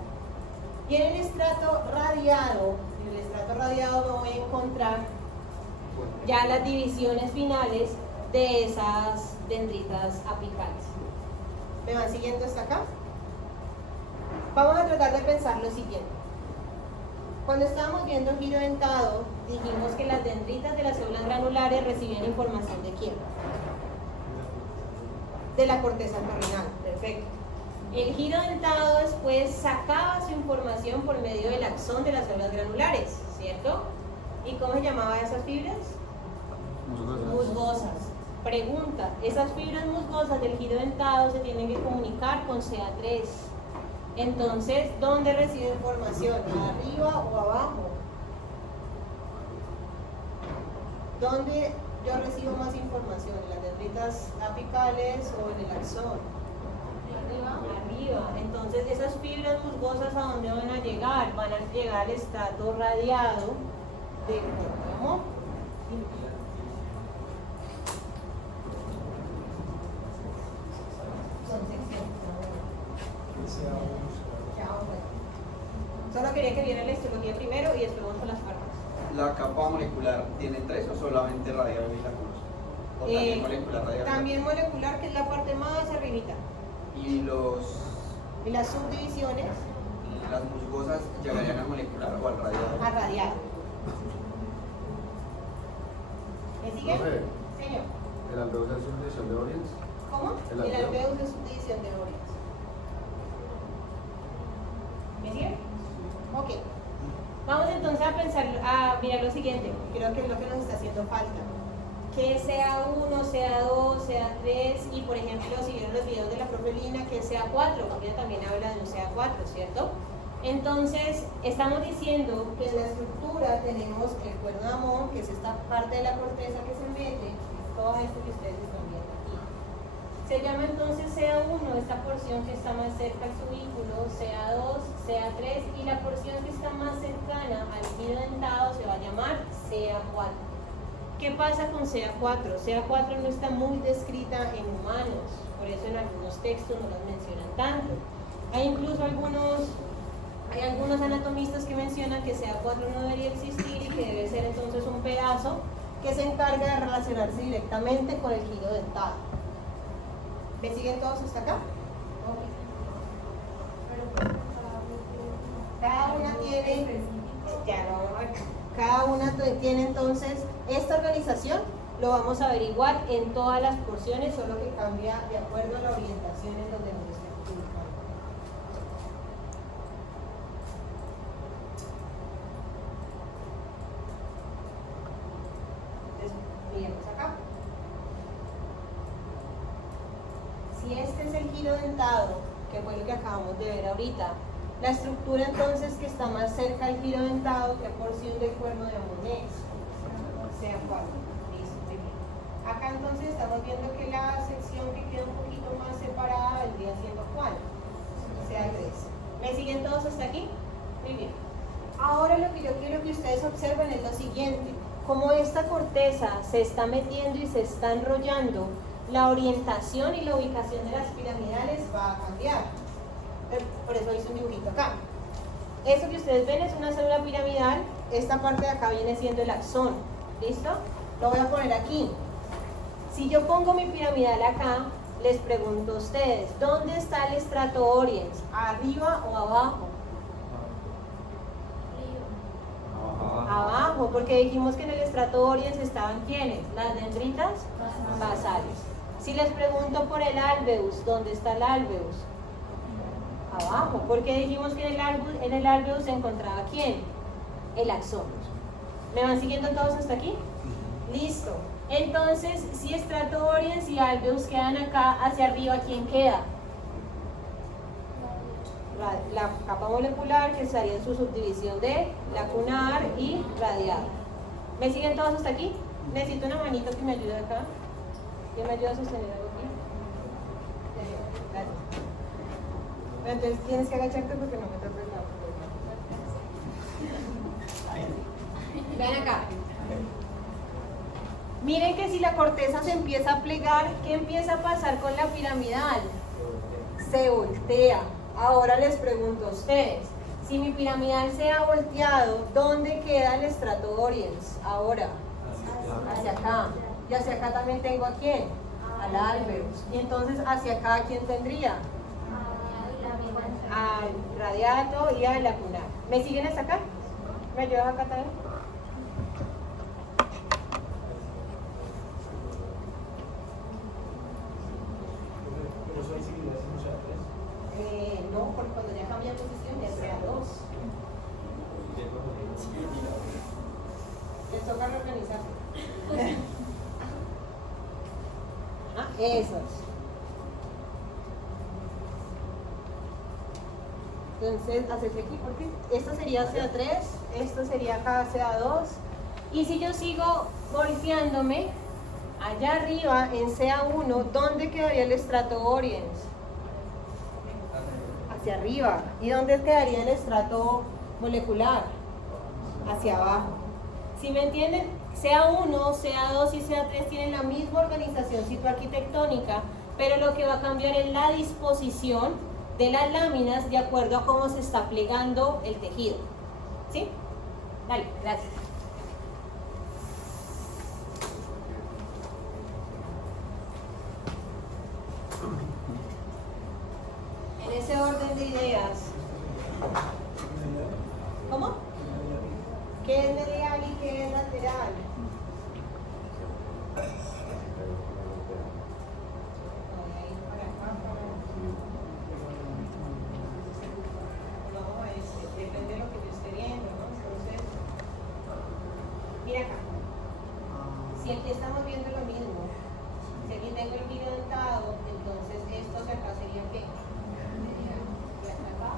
Y en el estrato radiado me voy a encontrar ya las divisiones finales de esas dendritas apicales. ¿Me van siguiendo hasta acá? Vamos a tratar de pensar lo siguiente. Cuando estábamos viendo giro dentado, dijimos que las dendritas de las células granulares recibían información ¿de quién? De la corteza entorrinal. Perfecto. El giro dentado después sacaba su información por medio del axón de las células granulares, ¿cierto? ¿Y cómo se llamaban esas fibras? Musgosas. Pregunta, esas fibras musgosas del giro dentado se tienen que comunicar con CA3. Entonces, ¿dónde recibo información? ¿Arriba o abajo? ¿Dónde yo recibo más información? ¿En las dendritas apicales o en el axón? Arriba. Entonces, esas fibras musgosas, ¿a dónde van a llegar? Van a llegar al estrato radiado del cuerpo. Solo quería que vieran la histología primero y después vamos con las partes. ¿La capa molecular tiene 3 o solamente radial y lacunosa? ¿O también molecular radial? También molecular, que es la parte más arribita. ¿Y Las subdivisiones las musgosas llegarían al molecular o al radial? a radial. ¿Me siguen? Profe, Señor. ¿el alveus es subdivisión de Oriens? ¿Cómo? El El alveus. alveus es subdivisión de Oriens. ¿Me siguen? Ok. Vamos entonces a pensar, a mirar lo siguiente. Creo que es lo que nos está haciendo falta. Que sea 1, sea 2, sea 3 y por ejemplo si vieron los videos de la profe Lina, que sea 4, porque ella también habla de un sea 4, ¿cierto? Entonces estamos diciendo que en la estructura tenemos el cuerno de Amón, que es esta parte de la corteza que se mete, todo esto que ustedes están viendo aquí. Se llama entonces CA1, esta porción que está más cerca al subículo, CA2, CA3 y la porción que está más cercana al giro dentado se va a llamar CA4. ¿Qué pasa con CA4? CA4 no está muy descrita en humanos, por eso en algunos textos no las mencionan tanto. Hay incluso algunos anatomistas que mencionan que CA4 no debería existir y que debe ser entonces un pedazo que se encarga de relacionarse directamente con el giro dentado. ¿Me siguen todos hasta acá? Cada una tiene, cada una tiene entonces esta organización, lo vamos a averiguar en todas las porciones, solo que cambia de acuerdo a la orientación en donde nos estemos ubicando. giro dentado, que fue lo que acabamos de ver ahorita, la estructura entonces que está más cerca al giro dentado, ¿qué porción del cuerno de Monés? Sea 4. Listo, muy bien. Acá entonces estamos viendo que la sección que queda un poquito más separada vendría siendo ¿cuál? Sea 3. ¿Me siguen todos hasta aquí? Muy bien. Ahora lo que yo quiero que ustedes observen es lo siguiente. Como esta corteza se está metiendo y se está enrollando, la orientación y la ubicación de las piramidales va a cambiar. Por eso hice un dibujito acá. Eso que ustedes ven es una célula piramidal. Esta parte de acá viene siendo el axón. ¿Listo? Lo voy a poner aquí. Si yo pongo mi piramidal acá, les pregunto a ustedes, ¿dónde está el estrato oriens? ¿Arriba o abajo? Abajo, porque dijimos que en el estrato oriens estaban ¿quiénes? Las dendritas basales. Si les pregunto por el alveus, ¿dónde está el alveus? Abajo, porque dijimos que en el alveus se encontraba ¿quién? El axón. ¿Me van siguiendo todos hasta aquí? Listo. Entonces, si estrato oriens y alveus quedan acá, hacia arriba, ¿quién queda? La capa molecular, que estaría en su subdivisión de lacunar y radial. ¿Me siguen todos hasta aquí? Necesito una manito que me ayude acá. ¿Quién me ayuda a sostener algo aquí? Gracias. Entonces tienes que agacharte porque no me toca el lado. Ven acá. Miren que si la corteza se empieza a plegar, ¿qué empieza a pasar con la piramidal? Se voltea. Ahora les pregunto a ustedes, si mi piramidal se ha volteado, ¿dónde queda el estrato oriens? Ahora, hacia acá. Y hacia acá también tengo ¿a quién? Al alveus. Y entonces, ¿hacia acá quién tendría? Al radiato y al lacunar. ¿Me siguen hasta acá? ¿Me ayudas acá también? No, porque cuando ya cambia de posición ya sea 2. Les toca reorganizarse. Esos. Entonces, hacerse aquí, porque esto sería CA3, esto sería acá CA2. Y si yo sigo volteándome, allá arriba en CA1, ¿dónde quedaría el estrato oriens? Hacia arriba. ¿Y dónde quedaría el estrato molecular? Hacia abajo. ¿Sí me entienden? CA1, CA2 y CA3 tienen la misma organización citoarquitectónica, pero lo que va a cambiar es la disposición de las láminas de acuerdo a cómo se está plegando el tejido. ¿Sí? Dale, gracias. En ese orden de ideas, ¿cómo? ¿Qué es medial y qué es lateral? Vamos a depende de lo que yo esté viendo, ¿no? Entonces, mira acá. Si aquí estamos viendo lo mismo, si aquí tengo el giro dentado, entonces esto de acá sería ¿qué? Y hasta acá.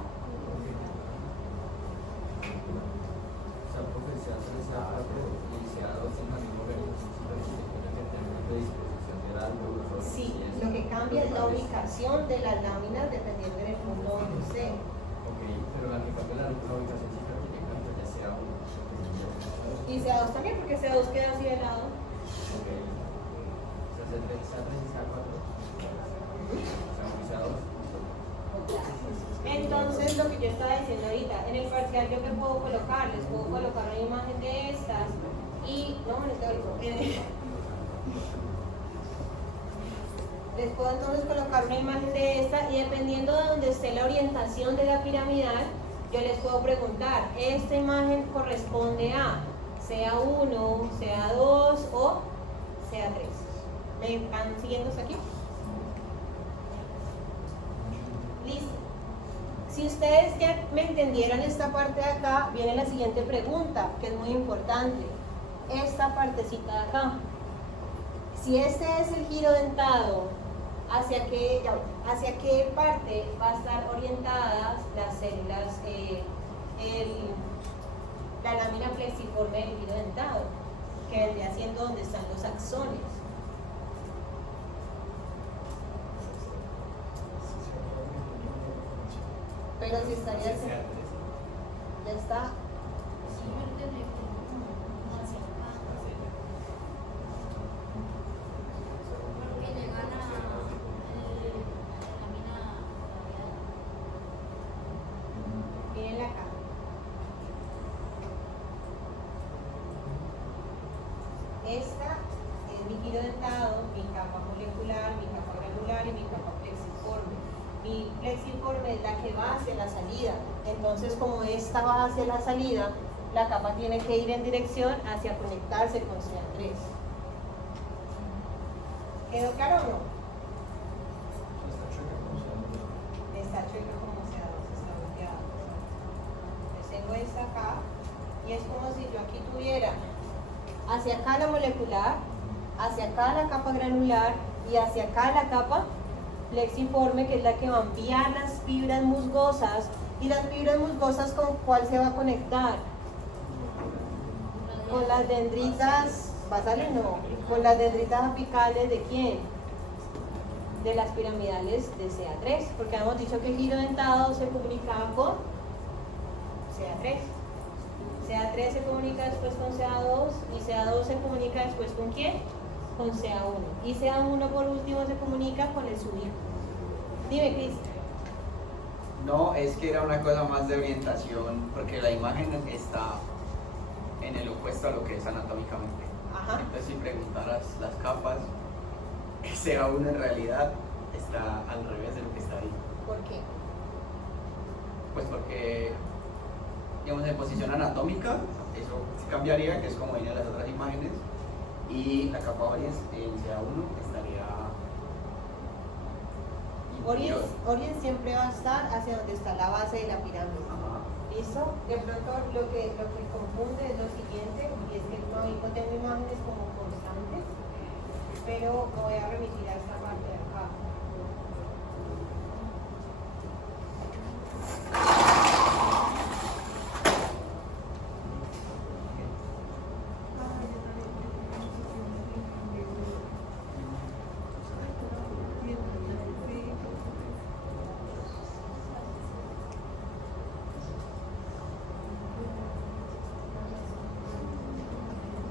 Sí, lo que cambia es la ubicación de las láminas dependiendo del punto donde esté. Ok, pero la que cambia la ubicación sí creo que cambia ya sea uno. Y CA2 también, porque CA2 queda así de lado. Ok. sea, C3 y C4. Entonces, lo que yo estaba diciendo ahorita, en el parcial yo que puedo colocar, les puedo colocar una imagen de estas y, no, en el teórico, les puedo entonces colocar una imagen de esta y dependiendo de donde esté la orientación de la piramidal, yo les puedo preguntar, ¿esta imagen corresponde a CA1, CA2 o CA3? ¿Me van siguiendo hasta aquí? Listo. Si ustedes ya me entendieron esta parte de acá, viene la siguiente pregunta, que es muy importante. Esta partecita de acá. Si este es el giro dentado hacia qué parte va a estar orientadas las células, la lámina flexiforme del giro dentado, que vendría siendo donde están los axones. Pero si estaría, ya está. Sí, pero tendría que ir como hacia acá. Porque llegan a la lámina radial. Mírenla acá. Esta es mi giro dentado, mi capa molecular, mi capa granular y mi capa flexiforme. Mi flexiforme es la que va hacia la salida. Entonces, como esta va hacia la salida, la capa tiene que ir en dirección hacia conectarse con CA3. ¿Quedó claro o no? Está chueca como CA2, está bloqueada. Entonces tengo esta acá y es como si yo aquí tuviera hacia acá la molecular, hacia acá la capa granular y hacia acá la capa flexiforme, que es la que va a enviar las fibras musgosas. Y las fibras musgosas, ¿con cuál se va a conectar? Con las dendritas basales, no, con las dendritas apicales ¿de quién? De las piramidales de CA3, porque hemos dicho que el giro dentado se comunicaba con CA3. CA3 se comunica después con CA2 y CA2 se comunica después ¿con quién? Con CA1. Y CA1 por último se comunica con el subhijo. Dime, Cris. No, es que era una cosa más de orientación, porque la imagen está en el opuesto a lo que es anatómicamente. Ajá. Entonces, si preguntaras las capas, CA1 en realidad está al revés de lo que está ahí. ¿Por qué? Pues porque, digamos, en posición anatómica, eso sí cambiaría, que es como venían las otras imágenes, y la capa Oriens en CA1 estaría inferior. Oriens siempre va a estar hacia donde está la base de la pirámide. Ajá. ¿Listo? De pronto lo que confunde es lo siguiente, y es que no tengo imágenes como constantes, pero me voy a remitir a esta parte de acá.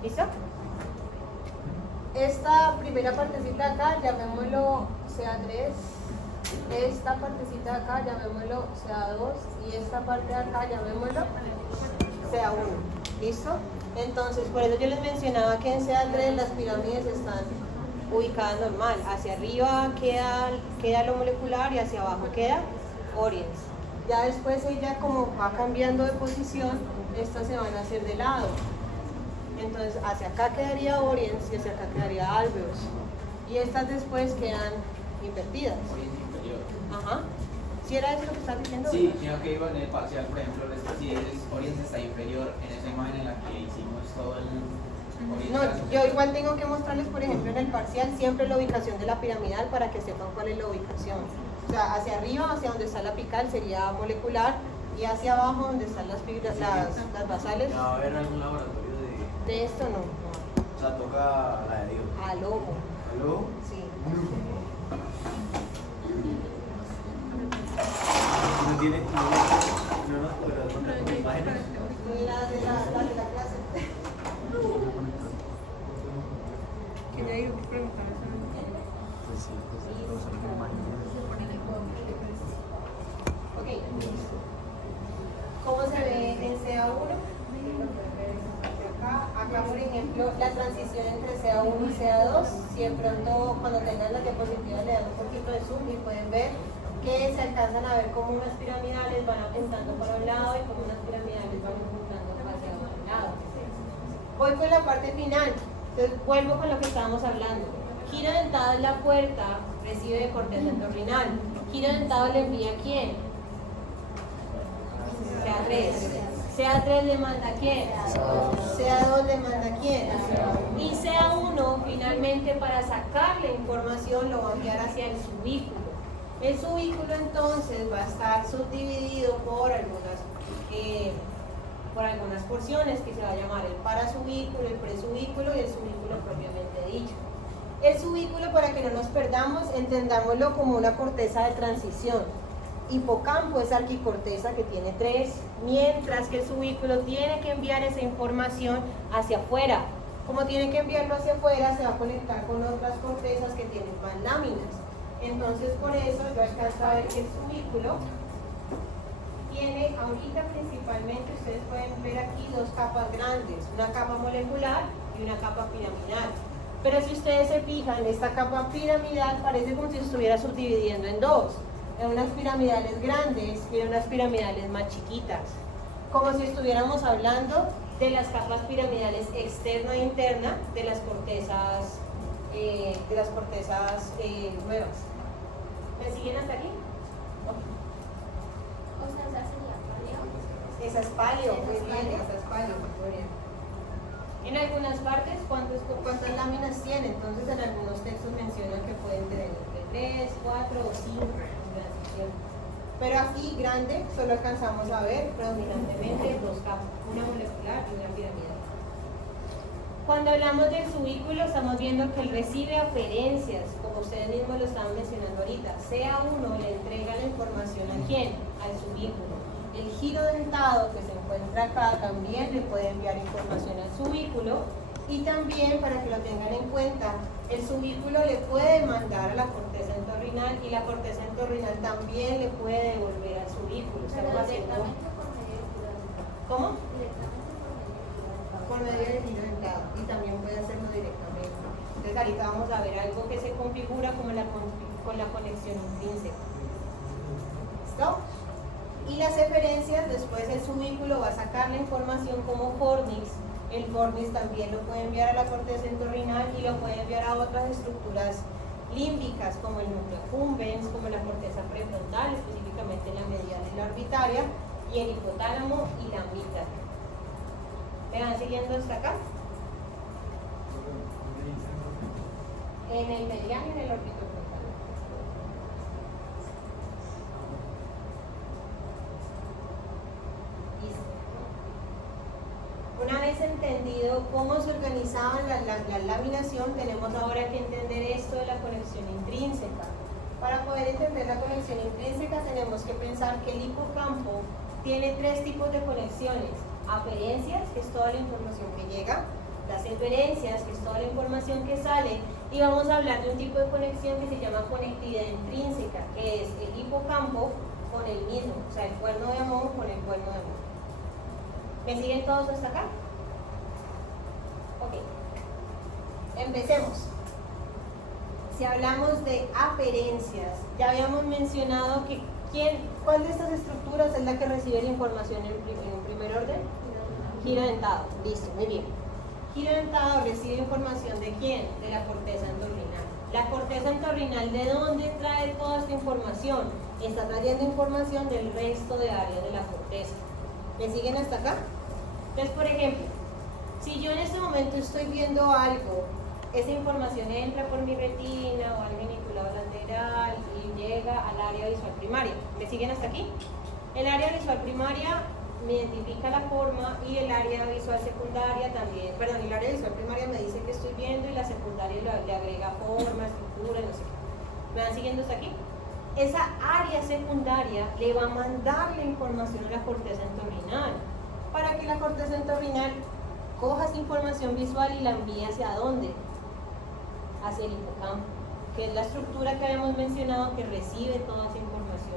¿Listo? Esta primera partecita de acá, llamémoslo CA3. Esta partecita de acá, llamémoslo CA2. Y esta parte de acá, llamémoslo CA1. ¿Listo? Entonces, por eso yo les mencionaba que en CA3 las pirámides están ubicadas normal. Hacia arriba queda lo molecular y hacia abajo queda Oriens. Ya después ella, como va cambiando de posición, estas se van a hacer de lado. Entonces hacia acá quedaría Oriens y hacia acá quedaría Alveus. Y estas después quedan invertidas. Oriens inferior. Ajá. ¿Sí era eso lo que estás diciendo? Sí, sino que iba en el parcial, por ejemplo, si Oriens está inferior en esa imagen en la que hicimos todo el No, yo igual tengo que mostrarles, por ejemplo, en el parcial siempre la ubicación de la piramidal para que sepan cuál es la ubicación. O sea, hacia arriba, hacia donde está la apical, sería molecular, y hacia abajo, donde están las fibras, las basales. ¿Va a haber algún laboratorio De esto no. O sea, toca la de Dios? Al ojo, ¿Aló? sí. ¿No tiene? ¿No nos podrás mandar con imágenes? La de la clase. Quería ir a preguntar eso. Pues sí, pues el profesor me imagino. Ok. ¿Cómo se ve en CA1? Acá, por ejemplo, la transición entre CA1 y CA2, si de pronto cuando tengan las diapositivas le dan un poquito de zoom y pueden ver que se alcanzan a ver como unas piramidales van apuntando para un lado y como unas piramidales van apuntando hacia otro lado. Voy con la parte final, entonces vuelvo con lo que estábamos hablando. Giro dentado en la puerta, recibe de corteza entorrinal. Giro dentado le envía a quién? CA3. CA3 le manda a quién? CA2 le manda a quién? Y CA1 finalmente posteriormente para sacar la información lo va a enviar hacia el subículo. El subículo entonces va a estar subdividido por algunas porciones que se va a llamar el parasubículo, el presubículo y el subículo propiamente dicho. El subículo, para que no nos perdamos, entendámoslo como una corteza de transición. Hipocampo es arquicorteza que tiene 3, mientras que el subículo tiene que enviar esa información hacia afuera. Como tiene que enviarlo hacia afuera, se va a conectar con otras cortezas que tienen más láminas. Entonces, por eso yo alcanzo a ver que el subículo tiene, ahorita principalmente, ustedes pueden ver aquí dos capas grandes, una capa molecular y una capa piramidal. Pero si ustedes se fijan, esta capa piramidal parece como si estuviera subdividiendo en dos. En unas piramidales grandes y en unas piramidales más chiquitas. Como si estuviéramos hablando de las capas piramidales externa e interna de las cortezas nuevas. ¿Me siguen hasta aquí? O sea, esa sería paleo. Esa es paleo, muy bien, esa es paleo, Victoria. En algunas partes, ¿cuántas láminas tiene? Entonces, en algunos textos mencionan que pueden tener entre 3, 4 o 5. Pero aquí, grande, solo alcanzamos a ver predominantemente dos capas, una molecular y una piramidal. Cuando hablamos del subículo, estamos viendo que él recibe aferencias, como ustedes mismos lo estaban mencionando ahorita. CA1 le entrega la información ¿a quién? Al subículo. El giro dentado que se encuentra acá también le puede enviar información al subículo. Y también, para que lo tengan en cuenta, el subículo le puede mandar a la corteza entorrinal y la corteza entorrinal también le puede devolver al subículo. Pero Estamos haciendo... directamente por medio del giro. ¿Cómo? Directamente Por medio del giro dentado, y también puede hacerlo directamente. Entonces ahorita vamos a ver algo que se configura como con la conexión intrínseca. ¿Listo? Y las eferencias, después el subículo va a sacar la información como fornix. El fornix también lo puede enviar a la corteza entorrinal y lo puede enviar a otras estructuras límbicas como el núcleo accumbens, como la corteza prefrontal, específicamente la medial y la orbitaria, y el hipotálamo y la amígdala. ¿Me van siguiendo hasta acá? En el mediano y en el orbitofrontal. Listo. Una vez entendido cómo se organizaban la laminación, tenemos ahora que entender esto de la conexión intrínseca. Para poder entender la conexión intrínseca tenemos que pensar que el hipocampo tiene 3 tipos de conexiones. Aferencias, que es toda la información que llega, las eferencias, que es toda la información que sale, y vamos a hablar de un tipo de conexión que se llama conectividad intrínseca, que es el hipocampo con el mismo, o sea, el cuerno de Amón con el cuerno de Amón. ¿Me siguen todos hasta acá? Ok. Empecemos. Si hablamos de aferencias, ya habíamos mencionado que ¿cuál de estas estructuras es la que recibe la información en un primer orden? Giro dentado. Listo, muy bien. Giro dentado recibe información ¿de quién? De la corteza entorrinal. La corteza entorrinal, ¿de dónde trae toda esta información? Está trayendo información del resto de áreas de la corteza. ¿Me siguen hasta acá? Entonces, por ejemplo, si yo en este momento estoy viendo algo, esa información entra por mi retina o al geniculado lateral y llega al área visual primaria. ¿Me siguen hasta aquí? El área visual primaria me identifica la forma y el área visual secundaria también, perdón, el área visual primaria me dice que estoy viendo y la secundaria le agrega forma, estructura, no sé qué. ¿Me van siguiendo hasta aquí? Esa área secundaria le va a mandar la información a la corteza entorrinal para que la corteza entorrinal coja esa información visual y la envíe ¿hacia dónde? Hacia el hipocampo, que es la estructura que habíamos mencionado que recibe toda esa información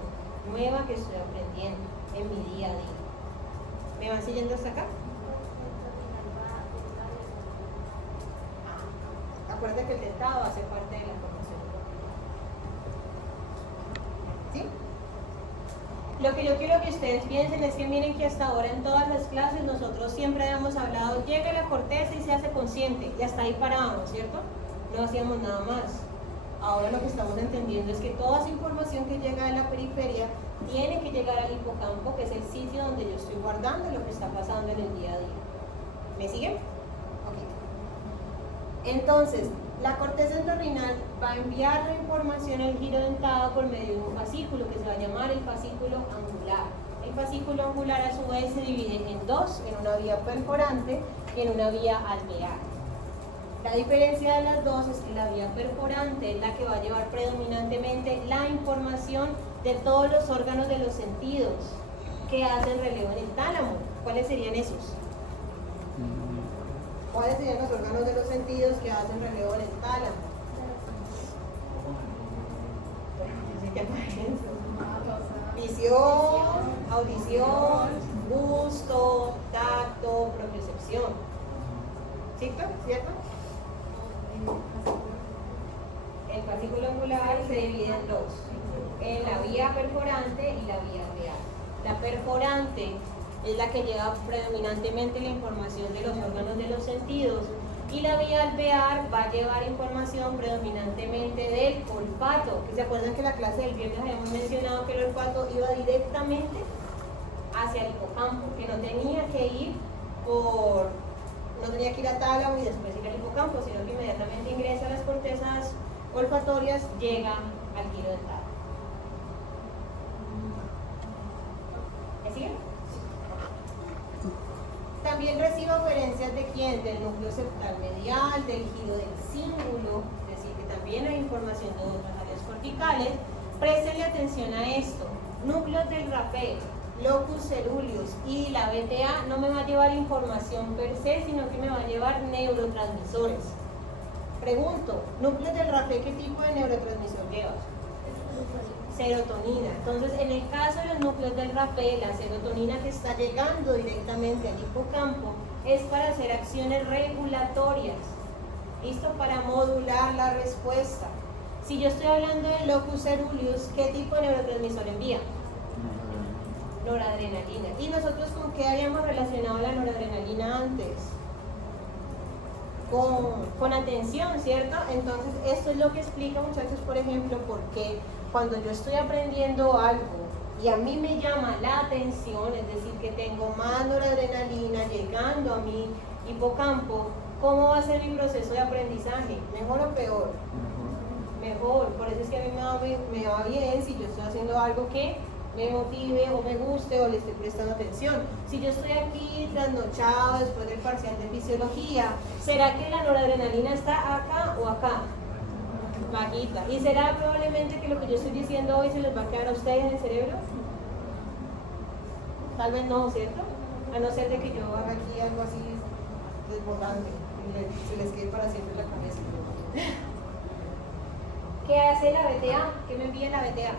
nueva que estoy aprendiendo en mi día a día. ¿Me van siguiendo hasta acá? Acuérdate que el dentado hace parte de la formación. ¿Sí? Lo que yo quiero que ustedes piensen es que miren que hasta ahora en todas las clases nosotros siempre habíamos hablado, llega la corteza y se hace consciente, y hasta ahí parábamos, ¿cierto? No hacíamos nada más. Ahora lo que estamos entendiendo es que toda esa información que llega de la periferia tiene que llegar al hipocampo, que es el sitio donde yo estoy guardando lo que está pasando en el día a día. ¿Me siguen? Ok. Entonces, La corteza entorrinal va a enviar la información al giro dentado por medio de un fascículo que se va a llamar el fascículo angular. El fascículo angular a su vez se divide en dos, en una vía perforante y en una vía alvear. La diferencia de las dos es que la vía perforante es la que va a llevar predominantemente la información de todos los órganos de los sentidos que hacen relevo en el tálamo. ¿Cuáles serían esos? ¿Cuáles serían los órganos de los sentidos que hacen relevo en el tálamo? Visión, audición, gusto, tacto, propiocepción. ¿Cierto? ¿Cierto? El fascículo angular se divide en dos, en la vía perforante y la vía alvear. La perforante es la que lleva predominantemente la información de los órganos de los sentidos y la vía alvear va a llevar información predominantemente del olfato, que se acuerdan que en la clase del viernes habíamos mencionado que el olfato iba directamente hacia el hipocampo, que no tenía que ir a tálamo y después ir al hipocampo, sino que inmediatamente ingresa a las cortezas olfatorias, llega al giro dental. ¿Me siguen? También recibe oferencias de quién, del núcleo septal medial, del giro del cíngulo, es decir, que también hay información de otras áreas corticales. Préstenle atención a esto. Núcleos del rapé, locus ceruleus y la BTA no me va a llevar información per se, sino que me va a llevar neurotransmisores. Pregunto, núcleos del rapé, ¿qué tipo de neurotransmisor lleva? Serotonina. Entonces, en el caso de los núcleos del rapé, la serotonina que está llegando directamente al hipocampo es para hacer acciones regulatorias, ¿listo? Para modular la respuesta. Si yo estoy hablando de locus ceruleus, ¿qué tipo de neurotransmisor envía? Noradrenalina. ¿Y nosotros con qué habíamos relacionado la noradrenalina antes? Con atención, ¿cierto? Entonces, esto es lo que explica, muchachos, por ejemplo, por qué cuando yo estoy aprendiendo algo y a mí me llama la atención, es decir, que tengo más noradrenalina llegando a mi hipocampo, ¿cómo va a ser mi proceso de aprendizaje? ¿Mejor o peor? Mejor. Por eso es que a mí me va bien si yo estoy haciendo algo que me motive o me guste o le estoy prestando atención. Si yo estoy aquí trasnochado después del parcial de fisiología, ¿será que la noradrenalina está acá o acá? Bajita. ¿Y será probablemente que lo que yo estoy diciendo hoy se les va a quedar a ustedes en el cerebro? Tal vez no, ¿cierto? A no ser de que yo haga aquí algo así desbordante y se les quede para siempre en la cabeza. ¿Qué hace la BTA? ¿Qué me envía la BTA?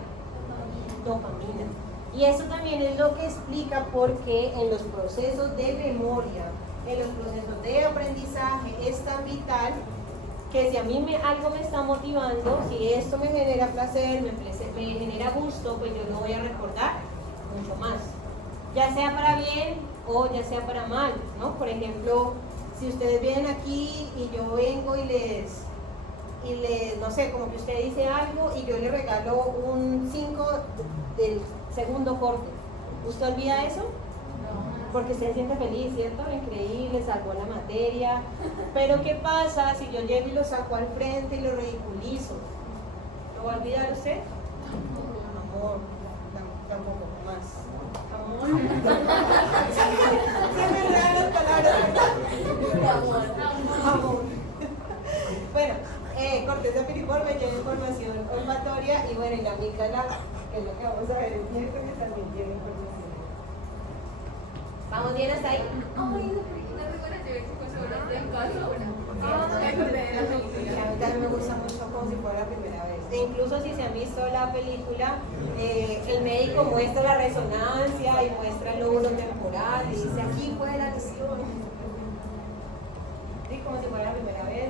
Dopamina. Y eso también es lo que explica por qué en los procesos de memoria, en los procesos de aprendizaje es tan vital que si a mí algo me está motivando, si esto me genera placer, me genera gusto, pues yo lo voy a recordar mucho más, ya sea para bien o ya sea para mal, ¿no? Por ejemplo, si ustedes vienen aquí y yo vengo y les no sé, como que usted dice algo y yo le regalo un 5 del segundo corte, ¿usted olvida eso? Porque usted se siente feliz, ¿cierto? Increíble, salvó la materia. Pero ¿qué pasa si yo llego y lo saco al frente y lo ridiculizo? ¿Lo va a olvidar usted? Amor, tampoco más. Amor. Se me enredan las palabras. Amor. Bueno, corteza piriforme tiene información olfatoria y bueno, y la amígdala, que es lo que vamos a ver el miércoles, también tiene información. ¿Vamos bien hasta ahí? Ay, no, porque no recuerdo si ves con seguridad en caso. Me acordé de la película. A mí también me gusta mucho como si fuera la primera vez. E incluso si se han visto la película, el médico muestra la resonancia y muestra el lóbulo temporal y dice aquí fue la lesión. Sí, como si fuera la primera vez.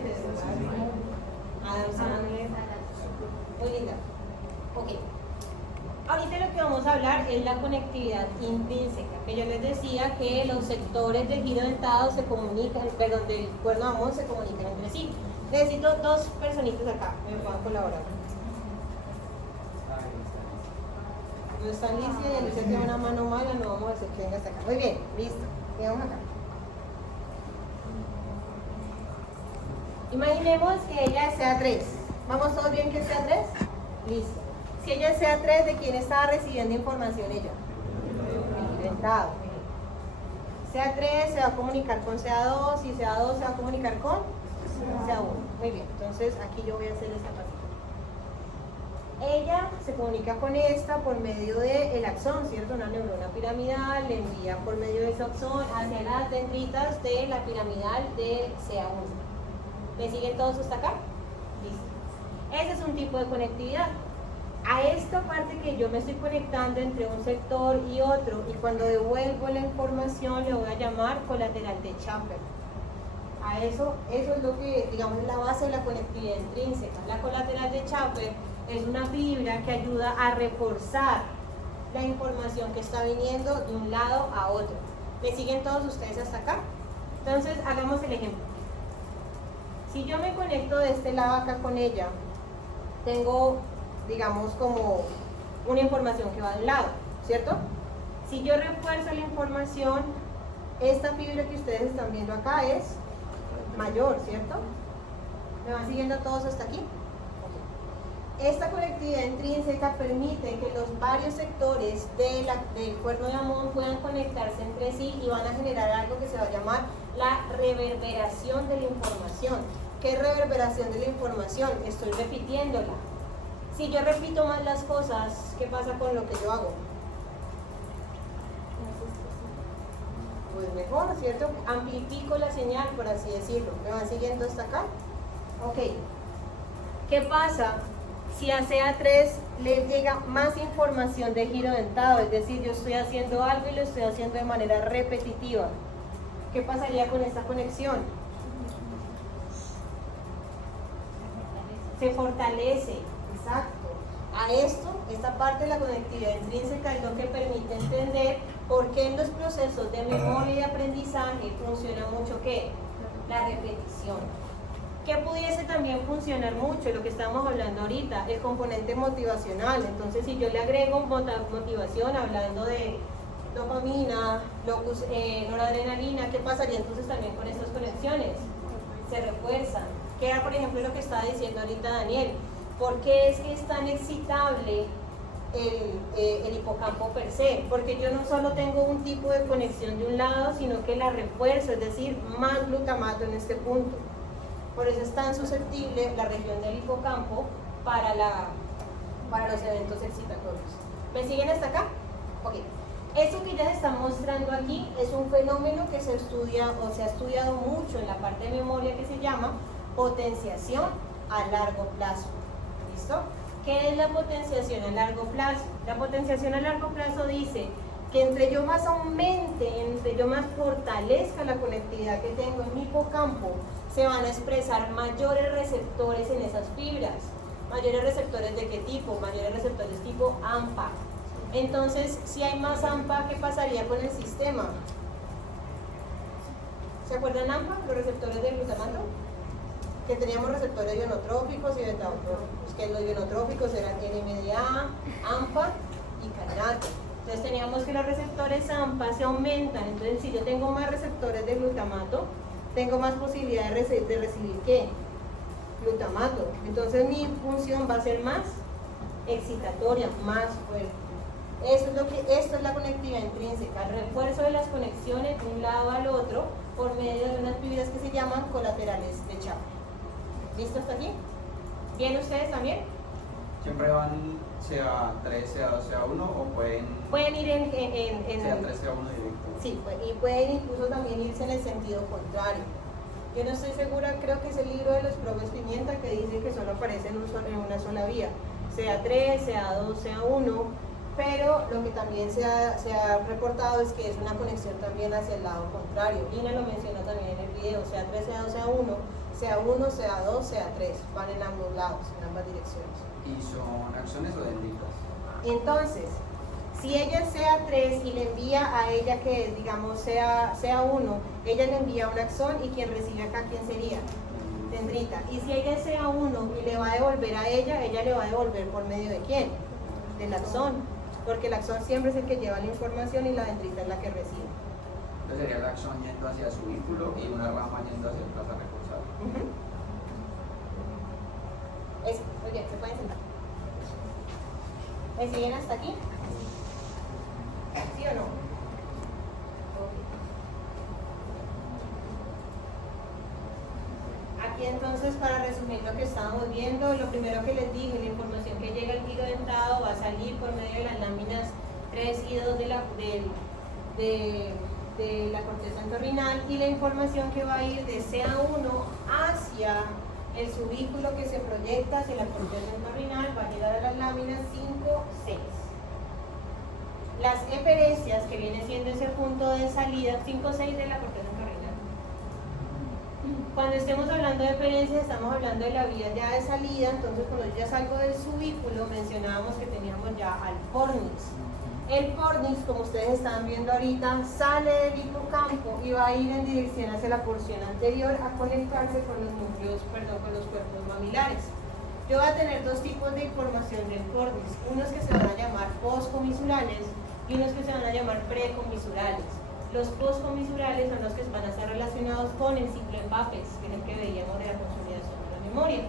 Adam Sandler. Muy linda. Ok. Ahorita lo que vamos a hablar es la conectividad intrínseca, que yo les decía que los sectores del giro dentado se comunican, perdón, del cuerno Amón se comunican entre sí. Necesito dos personitas acá, me puedan colaborar. No está Alicia y Alicia tiene una mano mala, no vamos a hacer que venga hasta acá. Muy bien, listo, quedamos acá. Imaginemos que ella es CA3. ¿Vamos todos bien que es CA3? Listo. Si ella es CA3, ¿de quién está recibiendo información ella? De entrada. CA3 se va a comunicar con CA2 y CA2 se va a comunicar con CA1. Muy bien, entonces aquí yo voy a hacer esta pasita. Ella se comunica con esta por medio del axón, ¿cierto? Una neurona piramidal, le envía por medio de ese axón hacia las dendritas de la piramidal de CA1. ¿Me siguen todos hasta acá? Listo. Ese es un tipo de conectividad. A esta parte que yo me estoy conectando entre un sector y otro, y cuando devuelvo la información le voy a llamar colateral de Chapel. A eso es lo que, digamos, es la base de la conectividad intrínseca. La colateral de Chapel es una fibra que ayuda a reforzar la información que está viniendo de un lado a otro. ¿Me siguen todos ustedes hasta acá? Entonces, hagamos el ejemplo. Si yo me conecto de este lado acá con ella, tengo, digamos, como una información que va de un lado, ¿cierto? Si yo refuerzo la información, esta fibra que ustedes están viendo acá es mayor, ¿cierto? ¿Me van siguiendo todos hasta aquí? Esta conectividad intrínseca permite que los varios sectores del cuerno de Amón puedan conectarse entre sí y van a generar algo que se va a llamar la reverberación de la información. ¿Qué es reverberación de la información? Estoy repitiéndola. Si yo repito más las cosas, ¿qué pasa con lo que yo hago? Pues mejor, ¿cierto? Amplifico la señal, por así decirlo. ¿Me van siguiendo hasta acá? Ok. ¿Qué pasa si a CA3 le llega más información de giro dentado? Es decir, yo estoy haciendo algo y lo estoy haciendo de manera repetitiva. ¿Qué pasaría con esta conexión? Se fortalece, exacto. A esto, esta parte de la conectividad intrínseca es lo que permite entender por qué en los procesos de memoria y aprendizaje funciona mucho ¿qué? La repetición. Que pudiese también funcionar mucho, lo que estamos hablando ahorita, el componente motivacional. Entonces, si yo le agrego motivación hablando de dopamina, noradrenalina, ¿qué pasaría entonces también con estas conexiones? Se refuerzan. Que era, por ejemplo, lo que estaba diciendo ahorita Daniel. ¿Por qué es que es tan excitable el hipocampo per se? Porque yo no solo tengo un tipo de conexión de un lado, sino que la refuerzo, es decir, más glutamato en este punto. Por eso es tan susceptible la región del hipocampo para los eventos excitatorios. ¿Me siguen hasta acá? Ok. Esto que ya se está mostrando aquí es un fenómeno que se estudia o se ha estudiado mucho en la parte de memoria que se llama potenciación a largo plazo. ¿Listo? ¿Qué es la potenciación a largo plazo? La potenciación a largo plazo dice que entre yo más aumente, entre yo más fortalezca la conectividad que tengo en mi hipocampo, se van a expresar mayores receptores en esas fibras. ¿Mayores receptores de qué tipo? Mayores receptores tipo AMPA. Entonces, si hay más AMPA, ¿qué pasaría con el sistema? ¿Se acuerdan AMPA? Los receptores de glutamato. Que teníamos receptores ionotróficos y betatróficos, que los ionotróficos eran NMDA, AMPA y carnato. Entonces teníamos que los receptores AMPA se aumentan. Entonces, si yo tengo más receptores de glutamato, tengo más posibilidad de recibir ¿qué? Glutamato. Entonces mi función va a ser más excitatoria, más fuerte. Esto es la conectividad intrínseca, el refuerzo de las conexiones de un lado al otro por medio de unas fibras que se llaman colaterales de Chapel. ¿Listo hasta aquí? ¿Bien ustedes también? ¿Siempre van CA3, CA2, CA1 o pueden ir en CA3, CA1 directo? Sí, y pueden incluso también irse en el sentido contrario. Yo no estoy segura, creo que es el libro de los profes Pimienta que dice que solo aparece en una sola vía, CA3, CA2, CA1, pero lo que también se ha reportado es que es una conexión también hacia el lado contrario. Lina lo menciona también en el video, CA3, CA2, CA1, CA1, CA2, CA3, van en ambos lados, en ambas direcciones. ¿Y son axones o dendritas? Entonces, si ella es CA3 y le envía a ella que digamos CA1, ella le envía un axón y quien recibe acá, ¿quién sería? Dendrita. Y si ella es CA1 y le va a devolver a ella le va a devolver por medio de ¿quién? Del axón, porque el axón siempre es el que lleva la información y la dendrita es la que recibe. Entonces sería el axón yendo hacia su vínculo y una rama yendo hacia el plaza reforzado. ¿Me siguen hasta aquí? ¿Sí o no? Aquí entonces, para resumir lo que estábamos viendo, lo primero que les dije, la información que llega al giro dentado va a salir por medio de las láminas 3 y 2 de la corteza entorrinal, y la información que va a ir de CA1 hacia el subículo que se proyecta hacia la corteza entorrinal va a llegar a las láminas 5, 6. Las eferesias, que viene siendo ese punto de salida, 5, 6 de la corteza entorrinal. Cuando estemos hablando de eferencias, estamos hablando de la vía ya de salida. Entonces, cuando yo ya salgo del subículo, mencionábamos que teníamos ya al fornix. El fornix, como ustedes están viendo ahorita, sale del hipocampo y va a ir en dirección hacia la porción anterior a conectarse con los núcleos, con los cuerpos mamilares. Yo voy a tener dos tipos de información del fornix, unos que se van a llamar poscomisurales y unos que se van a llamar precomisurales. Los poscomisurales son los que van a estar relacionados con el ciclo de Papez, que es el que veíamos de la consolidación de la memoria.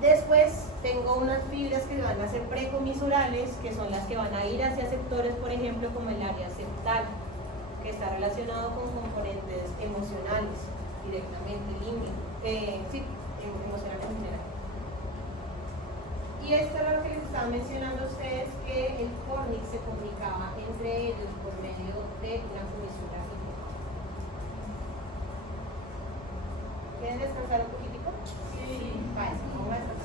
Después tengo unas fibras que van a ser precomisurales, que son las que van a ir hacia sectores, por ejemplo, como el área septal, que está relacionado con componentes emocionales, directamente, emocionales en general. Y esto era lo que les estaba mencionando a ustedes, que el fornix se comunicaba entre ellos por medio de una comisura. ¿Quieren descansar un poquitico? Sí. Vale, vamos a descansar.